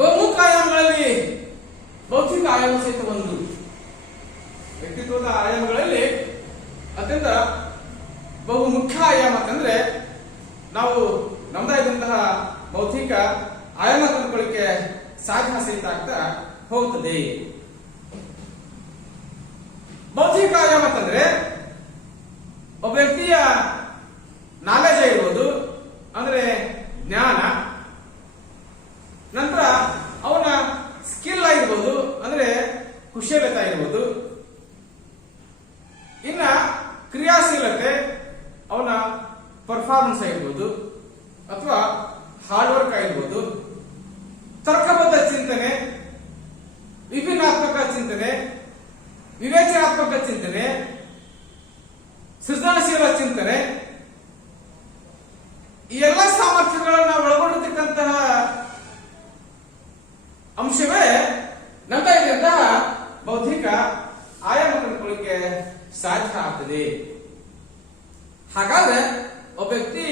ಬಹುಮುಖ ಆಯಾಮಗಳಲ್ಲಿ ಬೌದ್ಧಿಕ ಆಯಾಮ ಸಹಿತ ಒಂದು. ವ್ಯಕ್ತಿತ್ವದ ಆಯಾಮಗಳಲ್ಲಿ ಅತ್ಯಂತ ಬಹುಮುಖ್ಯ ಆಯಾಮ ಅಂತಂದ್ರೆ ನಾವು ನಮ್ದಾದಂತಹ ಬೌದ್ಧಿಕ ಆಯಾಮ ಕಂಡುಕೊಳ್ಳಿಕ್ಕೆ ಸಾಧ್ಯ ಸಹಿತ ಆಗ್ತಾ ಹೋಗ್ತದೆ. ಬೌದ್ಧಿಕ ಆಯಾಮ ಅಂತಂದ್ರೆ ಒಬ್ಬ ವ್ಯಕ್ತಿಯ ನಾಲೆಜ್ ಇರ್ಬೋದು, ಅಂದ್ರೆ ಜ್ಞಾನ, ನಂತರ ಅವನ ಸ್ಕಿಲ್ ಆಗಿರ್ಬೋದು, ಅಂದ್ರೆ ಕುಶಲತೆ ಆಗಿರ್ಬೋದು, ಇನ್ನ ಕ್ರಿಯಾಶೀಲತೆ, ಅವನ ಪರ್ಫಾರ್ಮೆನ್ಸ್ ಆಗಿರ್ಬೋದು ಅಥವಾ ಹಾರ್ಡ್ ವರ್ಕ್ ಆಗಿರ್ಬೋದು, ತರ್ಕಬದ್ಧ ಚಿಂತನೆ, ವಿಭಿನ್ನಾತ್ಮಕ ಚಿಂತನೆ, ವಿವೇಚನಾತ್ಮಕ ಚಿಂತನೆ, ಸೃಜನಶೀಲ ಚಿಂತನೆ, ಈ ಎಲ್ಲ ಸಾಮರ್ಥ್ಯಗಳನ್ನ ಒಳಗೊಂಡಿರ್ತಕ್ಕಂತಹ ಅಂಶವೇ ನಮ್ಮದಾಗಿರುವಂತಹ ಬೌದ್ಧಿಕ ಆಯಾಮ ಕಂಡುಕೊಳ್ಳಿಕ್ಕೆ ಸಾಧ್ಯ ಆಗ್ತದೆ. ಹಾಗಾದ್ರೆ ಒಬ್ಬ ವ್ಯಕ್ತಿ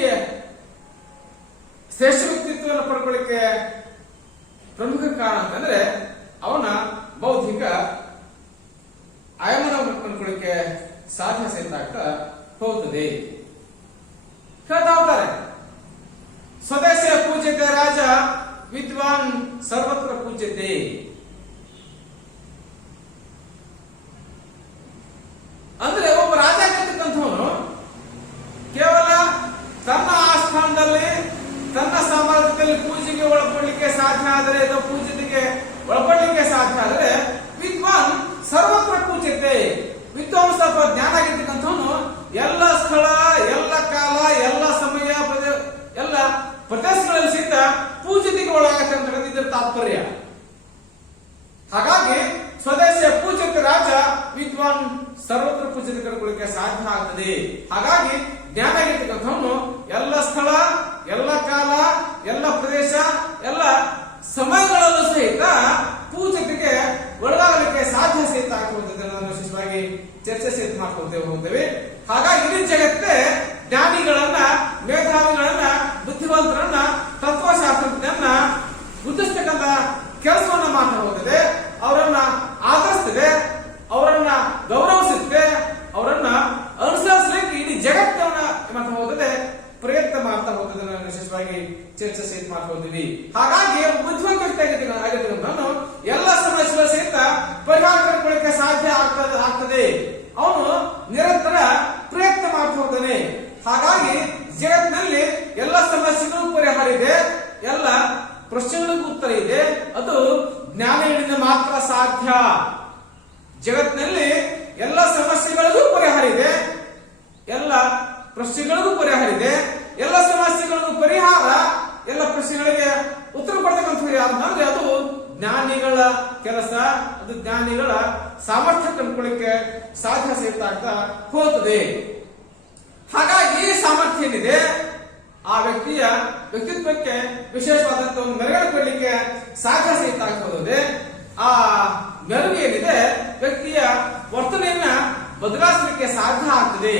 ಶ್ರೇಷ್ಠ ವ್ಯಕ್ತಿತ್ವವನ್ನು ಪಡ್ಕೊಳ್ಳಿಕ್ಕೆ ಪ್ರಮುಖ ಕಾರಣ ಅಂತಂದ್ರೆ ಅವನ ಬೌದ್ಧಿಕ ಆಯಾಮವನ್ನು ಕಂಡುಕೊಳ್ಳಿಕ್ಕೆ ಸಾಧ್ಯ ಸಹಿತ ಆಗ್ತಾ ಹೋಗುತ್ತದೆ. ಹೇಳ್ತಾ ಹೋಗ್ತಾರೆ, ಸ್ವದೇಶ ಪೂಜ್ಯತೆ ರಾಜ ವಿದ್ವಾನ್ ಸರ್ವತ್ರ ಪೂಜ್ಯತೆ. ಅಂದ್ರೆ ಒಬ್ಬ ರಾಜ ಆಗಿರ್ತಕ್ಕಂಥವನು ಕೇವಲ ತನ್ನ ಆಸ್ಥಾನದಲ್ಲಿ ತನ್ನ ಸಾಮ್ರಾಜ್ಯದಲ್ಲಿ ಪೂಜೆಗೆ ಒಳಪಡಲಿಕ್ಕೆ ಸಾಧ್ಯ ಆದರೆ ಅಥವಾ ಪೂಜೆಗೆ ಒಳಪಡಲಿಕ್ಕೆ ಸಾಧ್ಯ ಆದರೆ ವಿದ್ವಾನ್ ಸರ್ವತ್ರ ಪೂಜ್ಯತೆ. ವಿದ್ವಾಂಸ ಅಥವಾ ಜ್ಞಾನ ಆಗಿರ್ತಕ್ಕಂಥವನು ಎಲ್ಲ ಸ್ಥಳ, ಎಲ್ಲ ಕಾಲ, ಎಲ್ಲ ಸಮಯ, ಎಲ್ಲ ಪ್ರದೇಶಗಳಲ್ಲಿ ಸಹಿತ ಪೂಜೆಗೆ ಒಳಗಾಗ್ತಕ್ಕಂಥ ಇದರ ತಾತ್ಪರ್ಯ. ಹಾಗಾಗಿ ಸ್ವದೇಶ ಪೂಜ್ಯತೆ ರಾಜ ವಿದ್ವಾನ್ ಸರ್ವತ್ರ ಪೂಜೆಗೆ ಕರ್ಕೊಳ್ಳಿಕ್ಕೆ ಸಾಧ್ಯ ಆಗ್ತದೆ. ಹಾಗಾಗಿ ಜ್ಞಾನ ಆಗಿರ್ತಕ್ಕಂಥವನು ಎಲ್ಲ ಸ್ಥಳ, ಎಲ್ಲ ಕಾಲ, ಎಲ್ಲ ಪ್ರದೇಶ, ಎಲ್ಲ ಸಮಯಗಳಲ್ಲೂ ಸಹಿತ ಪೂಜೆಗೆ ಒಳಗಾಗಲಿಕ್ಕೆ ಸಾಧ್ಯ ಸಹಿತ ಆಗುತ್ತದೆ. ವಿಶೇಷವಾಗಿ ಚರ್ಚೆ ಸಹಿತ ಹೋಗ್ತೇವೆ. ಹಾಗಾಗಿ ಇಡೀ ಜಗತ್ತೇ ಜ್ಞಾನಿಗಳನ್ನ, ಮೇಧಾವಿಗಳನ್ನ, ಬುದ್ಧಿವಂತರನ್ನ, ತತ್ವಶಾಸ್ತ್ರಜ್ಞರನ್ನ ಗುರುತಿಸ್ತಕ್ಕಂಥ ಕೆಲಸವನ್ನ ಮಾಡ್ತಾ ಹೋಗ್ತದೆ. ಅವರನ್ನ ಆದರಿಸ್ತದೆ, ಅವರನ್ನ ಗೌರವಿಸುತ್ತೆ, ಅವರನ್ನ ಅನುಸರಿಸಲಿಕ್ಕೆ ಇಡೀ ಜಗತ್ತನ್ನ ಮಾಡ್ತಾ ಹೋಗ್ತದೆ, ಪ್ರಯತ್ನ ಮಾಡ್ತಾ ಹೋಗ್ತದೆ. ನಾನು ವಿಶೇಷವಾಗಿ ಚರ್ಚೆ ಸಹಿತ ಮಾಡ್ತಾ ಹೋಗ್ತೀವಿ. ಹಾಗಾಗಿ ಬುದ್ಧಿವಂತ ಆಗಿರ್ತಕ್ಕಂಥವನು ಎಲ್ಲ ಸಮಸ್ಯೆಗಳ ಸಹಿತ ಪರಿಹಾರ ಕಂಡುಕೊಳ್ಳಿಕ್ಕೆ ಸಾಧ್ಯ ಆಗ್ತದೆ. ಅವನು ನಿರಂತರ ಪ್ರಯತ್ನ ಮಾಡ್ತಾ ಹೋಗ್ತಾನೆ. ಹಾಗಾಗಿ ಜಗತ್ತಿನಲ್ಲಿ ಎಲ್ಲ ಸಮಸ್ಯೆಗಳು ಪರಿಹಾರ ಇದೆ, ಎಲ್ಲ ಪ್ರಶ್ನೆಗಳಿಗೂ ಉತ್ತರ ಇದೆ. ಅದು ಜ್ಞಾನದಿಂದ ಮಾತ್ರ ಸಾಧ್ಯ. ಜಗತ್ತಿನಲ್ಲಿ ಎಲ್ಲ ಸಮಸ್ಯೆಗಳಿಗೂ ಪರಿಹಾರ ಇದೆ, ಎಲ್ಲ ಪ್ರಶ್ನೆಗಳಿಗೂ ಪರಿಹಾರ ಇದೆ. ಎಲ್ಲ ಸಮಸ್ಯೆಗಳಿಗೂ ಪರಿಹಾರ, ಎಲ್ಲ ಪ್ರಶ್ನೆಗಳಿಗೆ ಉತ್ತರ ಕೊಡ್ತಕ್ಕಂಥ ಯಾರಂದ್ರೆ ಅದು ಜ್ಞಾನಿಗಳ ಕೆಲಸ, ಅದು ಜ್ಞಾನಿಗಳ ಸಾಮರ್ಥ್ಯ ಕಂಡುಕೊಳ್ಳಿಕ್ಕೆ ಸಾಧ್ಯ ಸಹಿತ ಆಗ್ತಾ ಹೋಗ್ತದೆ. ಹಾಗಾಗಿ ಈ ಸಾಮರ್ಥ್ಯ ಏನಿದೆ ಆ ವ್ಯಕ್ತಿಯ ವ್ಯಕ್ತಿತ್ವಕ್ಕೆ ವಿಶೇಷವಾದಂತಹ ಒಂದು ಮೆರುಗನ್ನು ಕೊಡಲಿಕ್ಕೆ ಸಾಧ್ಯ ಸಹಿತ ಆಗ್ತದೆ. ಆ ಮೆರುಗು ಏನಿದೆ ವ್ಯಕ್ತಿಯ ವರ್ತನೆಯನ್ನ ಬದಲಾಯಿಸಲಿಕ್ಕೆ ಸಾಧ್ಯ ಆಗ್ತದೆ.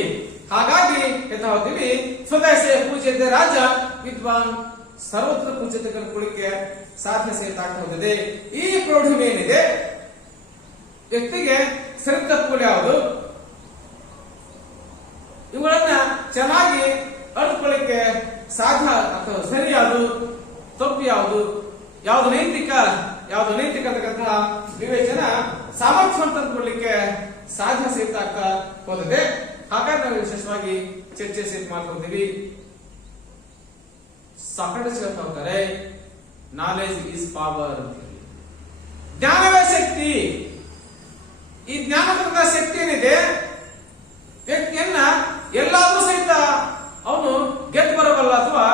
ಹಾಗಾಗಿ ಹೇಳ್ತಾ ಹೋಗ್ತೀವಿ, ಸ್ವದೇಶ ಪೂಜ್ಯತೆ ರಾಜ ವಿದ್ವಾನ್ ಸರ್ವತ್ರ ಪೂಜ್ಯತೆ ಕಂಡುಕೊಳ್ಳಿಕ್ಕೆ ಸಾಧ್ಯ ಸಹಿತ ಆಗ್ತಾ ಹೋಗ್ತದೆ. ಈ ಪ್ರೌಢಿಮೆ ಏನಿದೆ ವ್ಯಕ್ತಿಗೆ ಸರಿ ತಪ್ಪುಗಳು ಯಾವುದು, ಇವುಗಳನ್ನ ಚೆನ್ನಾಗಿ ಅರ್ಥಕೊಳ್ಳಿಕ್ಕೆ ಸಾಧ್ಯ ಅಥವಾ ಸರಿ ಯಾವುದು, ತಪ್ಪು ಯಾವುದು, ಯಾವುದು ನೈತಿಕ, ಯಾವುದು ನೈತಿಕ ಅಂತಕ್ಕಂತಹ ವಿವೇಚನ ಸಾಮರ್ಥ್ಯ ತಂದುಕೊಳ್ಳಿಕ್ಕೆ ಸಾಧ್ಯ ಸಹಿತ ಆಗ್ತಾ ಹೋಗಿದೆ. ಹಾಗಾಗಿ ನಾವು ವಿಶೇಷವಾಗಿ ಚರ್ಚೆ ಸಹಿತ ಮಾಡ್ಕೊಳ್ತೀವಿ. ಸಾಕ್ರೆಟಿಸ್ ಹೇಳ್ತಾ ಹೋಗ್ತಾರೆ, ನಾಲೆಜ್ ಈಸ್ ಪವರ್ ಅಂತ ಹೇಳಿ. ಜ್ಞಾನವೇ ಶಕ್ತಿ. ಈ ಜ್ಞಾನದ ಶಕ್ತಿ ಏನಿದೆ ವ್ಯಕ್ತಿಯನ್ನ ಎಲ್ಲಾದ್ರೂ ಸಹಿತ ಅವನು ಗೆದ್ದು ಬರಬಲ್ಲ ಅಥವಾ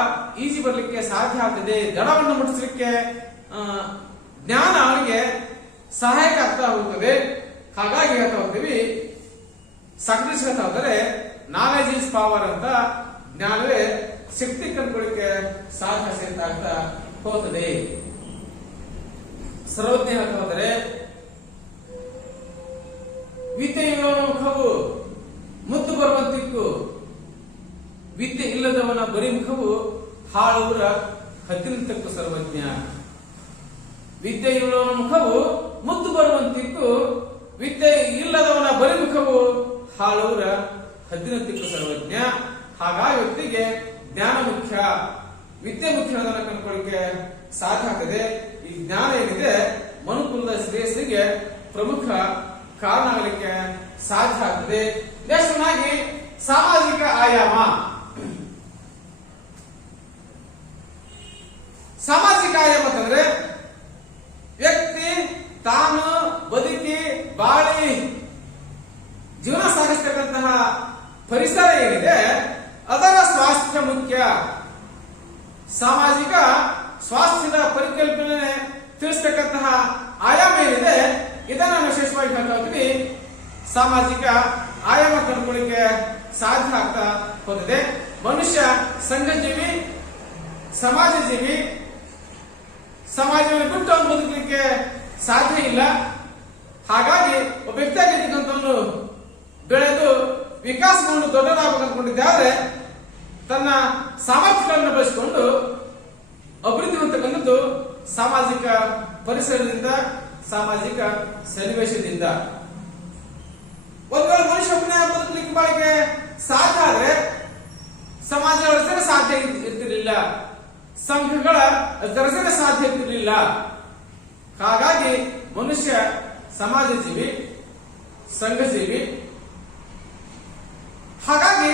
ಈಜಿ ಬರ್ಲಿಕ್ಕೆ ಸಾಧ್ಯ ಆಗ್ತದೆ. ದಡವನ್ನು ಮುಟ್ಟಿಸಲಿಕ್ಕೆ ಜ್ಞಾನ ಅವನಿಗೆ ಸಹಾಯಕ ಆಗ್ತಾ ಹೋಗ್ತದೆ. ಹಾಗಾಗಿ ಹೇಳ್ತಾ ಹೋಗ್ತೀವಿ, ಸಾಕ್ರೆಟಿಸ್ ಹೇಳ್ತಾ ಹೋಗ್ತಾರೆ, ನಾಲೆಜ್ ಈಸ್ ಪವರ್ ಅಂತ. ಜ್ಞಾನವೇ ಶಕ್ತಿ ಕಂಡುಕೊಳ್ಳಿಕ್ಕೆ ಸಾಧ್ಯ ಸಹಿತ ಆಗ್ತಾ ಹೋಗ್ತದೆ. ಸರ್ವಜ್ಞ ಹೇಳ್ತಾ ಹೋದರೆ, ವಿದ್ಯೆಯುಳ್ಳವನ ಮುಖವು ಮುದ್ದು ಬರುವಂತಿಕ್ಕು, ವಿದ್ಯೆ ಇಲ್ಲದವನ ಬರಿ ಮುಖವು ಹಾಳುವರ ಹತ್ತಿರತಕ್ಕ ಸರ್ವಜ್ಞ. ವಿದ್ಯೆಯುಳ್ಳವನ ಮುಖವು ಮುದ್ದು ಬರುವಂತಿಕ್ಕು, ವಿದ್ಯೆ ಇಲ್ಲದವನ ಬರಿ ಮುಖವು ಹಾಳುವರ ಹತ್ತಿರತಕ್ಕ ಸರ್ವಜ್ಞ. ಹಾಗಾಗಿ ವ್ಯಕ್ತಿಗೆ ಜ್ಞಾನ ಮುಖ್ಯ, ವಿದ್ಯೆ ಮುಖ್ಯ ಅನ್ನೋದನ್ನ ಕಂಡುಕೊಳ್ಳಿಕ್ಕೆ ಸಾಧ್ಯ ಆಗ್ತದೆ. ಈ ಜ್ಞಾನ ಏನಿದೆ ಮನುಕುಲದ ಶ್ರೇಯಸ್ಸಿಗೆ ಪ್ರಮುಖ ಕಾರಣ ಆಗಲಿಕ್ಕೆ ಸಾಧ್ಯ ಆಗ್ತದೆ. ನೆಕ್ಸ್ಟ್ನಾಗಿ ಸಾಮಾಜಿಕ ಆಯಾಮ. ಸಾಮಾಜಿಕ ಆಯಾಮ ಅಂತಂದ್ರೆ ವ್ಯಕ್ತಿ ತಾನು ಬದುಕಿ ಬಾಳಿ ಜೀವನ ಸಾಗಿಸ್ತಕ್ಕಂತಹ ಪರಿಸರ ಏನಿದೆ ಅದರ ಸ್ವಾಸ್ಥ್ಯ ಮುಖ್ಯ. ಸಾಮಾಜಿಕ ಸ್ವಾಸ್ಥ್ಯದ ಪರಿಕಲ್ಪನೆ ತಿಳಿಸ್ತಕ್ಕಂತಹ ಆಯಾಮ ಏನಿದೆ ಇದನ್ನ ವಿಶೇಷವಾಗಿ ಹೇಳ್ತಾ ಹೋಗ್ತೀವಿ. ಸಾಮಾಜಿಕ ಆಯಾಮ ಕಂಡುಕೊಳ್ಳಿಕ್ಕೆ ಸಾಧ್ಯ ಆಗ್ತಾ ಹೋಗಿದೆ. ಮನುಷ್ಯ ಸಂಘಜೀವಿ, ಸಮಾಜ ಜೀವಿ. ಸಮಾಜವನ್ನು ಬಿಟ್ಟು ಅವನು ಬದುಕಲಿಕ್ಕೆ ಸಾಧ್ಯ ಇಲ್ಲ. ಹಾಗಾಗಿ ಒಬ್ಬ ವ್ಯಕ್ತಿಯಾಗಿರ್ತಕ್ಕಂಥವನು ಬೆಳೆದು ವಿಕಾಸಗೊಂಡು ದೊಡ್ಡದಾಗಬೇಕು ಅಂದ್ಕೊಂಡಿದ್ದಾದ್ರೆ ತನ್ನ ಸಾಮರ್ಥ್ಯಗಳನ್ನು ಬಳಸಿಕೊಂಡು ಅಭಿವೃದ್ಧಿ ಹೊಂದತಕ್ಕಂಥದ್ದು ಸಾಮಾಜಿಕ ಪರಿಸರದಿಂದ, ಸಾಮಾಜಿಕ ಸನ್ನಿವೇಶದಿಂದ. ಒಂದು ವೇಳೆ ಮನುಷ್ಯ ಒಬ್ಬನೇ ಬದುಕಲಿಕ್ಕೆ ಬಾಳಿಗೆ ಸಾಧ್ಯ ಆದ್ರೆ ಸಮಾಜ ರಚನೆ ಸಾಧ್ಯ ಇರ್ತಿರ್ಲಿಲ್ಲ, ಸಂಘಗಳ ರಚನೆ ಸಾಧ್ಯ ಇರ್ತಿರ್ಲಿಲ್ಲ. ಹಾಗಾಗಿ ಮನುಷ್ಯ ಸಮಾಜ ಜೀವಿ, ಸಂಘ ಜೀವಿ. ಹಾಗಾಗಿ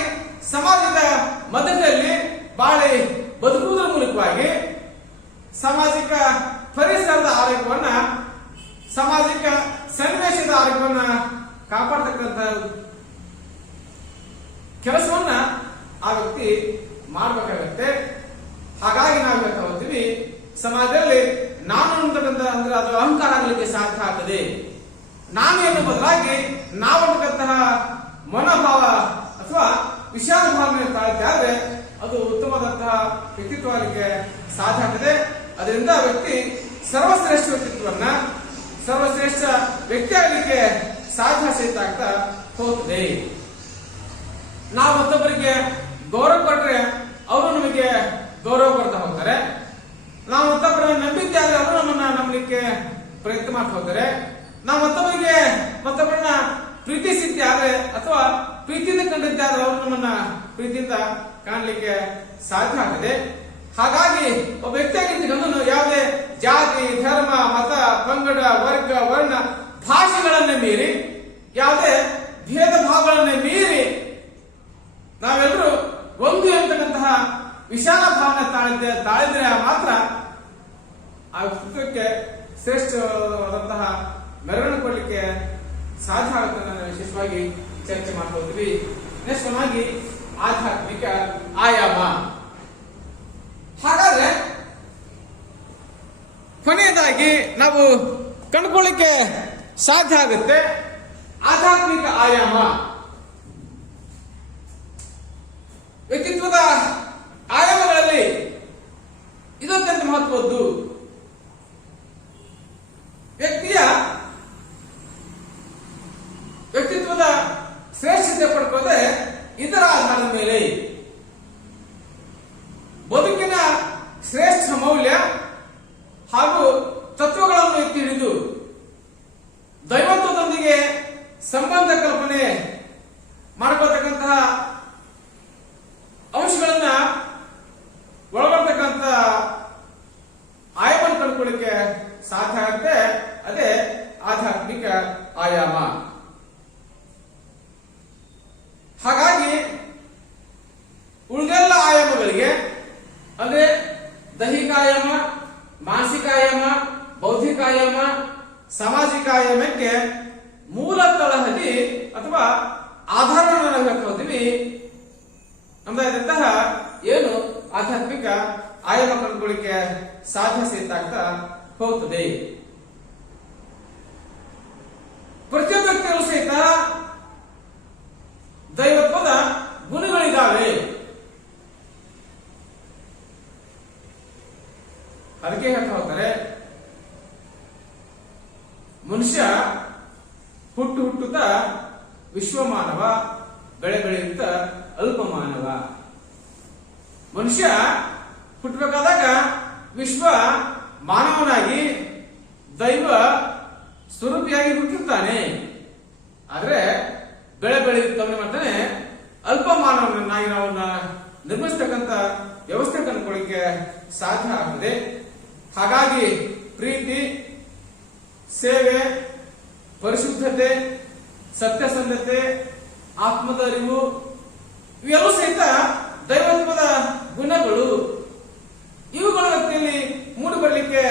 ಸಮಾಜದ ಮಧ್ಯದಲ್ಲಿ ಬಾಳಿ ಬದುಕುವುದರ ಮೂಲಕವಾಗಿ ಸಾಮಾಜಿಕ ಪರಿಸರದ ಆರೋಗ್ಯವನ್ನ, ಸಾಮಾಜಿಕ ಸನ್ನಿವೇಶದ ಆರೋಗ್ಯವನ್ನ ಕಾಪಾಡತಕ್ಕಂತ ಕೆಲಸವನ್ನ ಆ ವ್ಯಕ್ತಿ ಮಾಡಬೇಕಾಗತ್ತೆ. ಹಾಗಾಗಿ ನಾವು ಹೇಳ್ತಾ ಹೋಗ್ತೀವಿ, ಸಮಾಜದಲ್ಲಿ ನಾನು ಅಂತಕ್ಕಂಥ ಅಂದ್ರೆ ಅದು ಅಹಂಕಾರ ಆಗಲಿಕ್ಕೆ ಸಾಧ್ಯ ಆಗ್ತದೆ. ನಾನು ಎನ್ನುವ ಬದಲಾಗಿ ನಾವು ಅಂತಕ್ಕಂತಹ ಮನೋಭಾವ ಅಥವಾ ವಿಶಾಲ ಭಾವನೆ ತಾಳ್ತಾ ಆದ್ರೆ ಅದು ಉತ್ತಮವಾದಂತಹ ವ್ಯಕ್ತಿತ್ವ ಆಗಲಿಕ್ಕೆ ಸಾಧ್ಯ ಆಗ್ತದೆ. ಅದರಿಂದ ವ್ಯಕ್ತಿ ಸರ್ವಶ್ರೇಷ್ಠ ವ್ಯಕ್ತಿತ್ವವನ್ನ, ಸರ್ವಶ್ರೇಷ್ಠ ವ್ಯಕ್ತಿ ಆಗಲಿಕ್ಕೆ ಸಾಧ್ಯ ಸಹಿತ ಆಗ್ತಾ ಹೋಗ್ತದೆ. ನಾವು ಮತ್ತೊಬ್ಬರಿಗೆ ಗೌರವ ಕೊಟ್ರೆ ಅವರು ನಮಗೆ ಗೌರವ ಕೊಡ್ತಾ ಹೋಗ್ತಾರೆ. ನಾವು ಮತ್ತೊಬ್ಬರನ್ನ ನಂಬಿದ್ದೆ ಆದ್ರೆ ಅವರು ನಮ್ಮನ್ನ ನಂಬಲಿಕ್ಕೆ ಪ್ರಯತ್ನ ಮಾಡ್ತಾ ಹೋಗ್ತಾರೆ. ನಾವು ಮತ್ತೊಬ್ಬರನ್ನ ಪ್ರೀತಿಸಿದ್ದೆ ಆದ್ರೆ ಅಥವಾ ಪ್ರೀತಿಯಿಂದ ಕಂಡಿದ್ದೆ ಆದ್ರೆ ಅವರು ನಮ್ಮನ್ನ ಪ್ರೀತಿಯಿಂದ ಕಾಣಲಿಕ್ಕೆ ಸಾಧ್ಯ ಆಗ್ತದೆ. ಹಾಗಾಗಿ ಒಬ್ಬ ವ್ಯಕ್ತಿಯಾಗಿದ್ದು ಯಾವುದೇ ಜಾತಿ, ಧರ್ಮ, ಮತ, ಪಂಗಡ, ವರ್ಗ, ವರ್ಣ, ಭಾಷೆಗಳನ್ನ ಮೀರಿ, ಯಾವುದೇ ಭೇದ ಭಾವಗಳನ್ನ ಮೀರಿ ನಾವೆಲ್ಲರೂ ಒಂದು ಎಂತಕ್ಕಂತಹ ವಿಶಾಲ ಭಾವನೆ ತಾಳಿದ್ರೆ ಮಾತ್ರ ಆ ವ್ಯಕ್ತಿತ್ವಕ್ಕೆ ಶ್ರೇಷ್ಠವಾದಂತಹ ಮೆರವಣಿಗೆ ಕೊಡ್ಲಿಕ್ಕೆ ಸಾಧ್ಯ ಆಗುತ್ತೆ. ನಾನು ವಿಶೇಷವಾಗಿ ಚರ್ಚೆ ಮಾಡ್ತಾ ಹೋಗ್ತೀವಿ. ನೆಕ್ಸ್ಟ್ ಆಗಿ ಆಧ್ಯಾತ್ಮಿಕ ಆಯಾಮ. ಹಾಗಾದ್ರೆ ಕೊನೆಯದಾಗಿ ನಾವು ಕಂಡುಕೊಳ್ಳಿಕ್ಕೆ ಸಾಧ್ಯ ಆಗುತ್ತೆ ಆಧ್ಯಾತ್ಮಿಕ ಆಯಾಮ. ವ್ಯಕ್ತಿತ್ವದ ಆಯಾಮಗಳಲ್ಲಿ ಇದು ಅತ್ಯಂತ ಮಹತ್ವದ್ದು. ವ್ಯಕ್ತಿಯ ವ್ಯಕ್ತಿತ್ವದ ಶ್ರೇಷ್ಠತೆ ಪಡ್ಕೋದೆ ಇದರ ಆಧಾರದ ಮೇಲೆ ಬದುಕಿನ ಶ್ರೇಷ್ಠ ಮೌಲ್ಯ ಹಾಗೂ ತತ್ವಗಳನ್ನು ಎತ್ತಿ ಹಿಡಿದು ದೈವತ್ವದೊಂದಿಗೆ ಸಂಬಂಧ ಕಲ್ಪನೆ ಮಾಡ್ಕೊಳ್ತಕ್ಕಂತಹ ಅಂಶಗಳನ್ನ ಒಳಗೊಂಡಂತ ಆಯಾಮ ಕಂಡುಕೊಳ್ಳಿಕ್ಕೆ ಸಾಧ್ಯ ಆಗುತ್ತೆ. ಅದೇ ಆಧ್ಯಾತ್ಮಿಕ ಆಯಾಮ. ಹಾಗಾಗಿ ಉಳಿದೆಲ್ಲ ಆಯಾಮಗಳಿಗೆ ಅಂದ್ರೆ ದೈಹಿಕ ಆಯಾಮ, ಮಾನಸಿಕ ಆಯಾಮ, ಬೌದ್ಧಿಕ ಆಯಾಮ, ಸಾಮಾಜಿಕ ಆಯಾಮಕ್ಕೆ ಮೂಲ ತಳಹದಿ ಅಥವಾ ಆಧಾರವನ್ನು ನಾವು ಹೇಳ್ಕೊಳ್ತೀವಿ. ನಮ್ದಾದಂತಹ ಏನು ಆಧ್ಯಾತ್ಮಿಕ ಆಯಾಮ ಕಂಡುಕೊಳ್ಳಿಕ್ಕೆ ಸಾಧ್ಯ ಸಹಿತ ಆಗ್ತಾ ಹೋಗ್ತದೆ. ಪ್ರತಿಯೊಬ್ಬ ವ್ಯಕ್ತಿಗಳು ಸಹಿತ ದೈವತ್ವದ ಗುಣಗಳಿದ್ದಾವೆ. ಅದಕ್ಕೆ ಹೇಳ್ತಾ ಹೋಗ್ತಾರೆ, ಮನುಷ್ಯ ಹುಟ್ಟುತ್ತಾ ವಿಶ್ವಮಾನವ, ಬೆಳೆಯುತ್ತಾ ಅಲ್ಪ ಮಾನವ. ಮನುಷ್ಯ ಹುಟ್ಟಬೇಕಾದಾಗ ವಿಶ್ವ ಮಾನವನಾಗಿ ದೈವ ಸ್ವರೂಪಿಯಾಗಿ ಹುಟ್ಟಿರ್ತಾನೆ. ಆದ್ರೆ ಬೆಳೆಯುತ್ತವನೇ ಮಾಡ್ತಾನೆ ಅಲ್ಪ ಮಾನವನಾಗಿ ನಾವು ನಿರ್ಮಿಸ್ತಕ್ಕಂಥ ವ್ಯವಸ್ಥೆ ಕಂಡುಕೊಳ್ಳಿಕ್ಕೆ ಸಾಧ್ಯ ಆಗ್ತದೆ. ಹಾಗಾಗಿ ಪ್ರೀತಿ, ಸೇವೆ, ಪರಿಶುದ್ಧತೆ, ಸತ್ಯಸಂಧತೆ, ಆತ್ಮದ ಅರಿವು ಇವೆಲ್ಲವೂ ಸಹಿತ ದೈವತ್ವದ ಗುಣಗಳು. ಇವುಗಳ ವ್ಯಕ್ತಿಯಲ್ಲಿ ಮೂಡಿ ಬರಲಿಕ್ಕೆ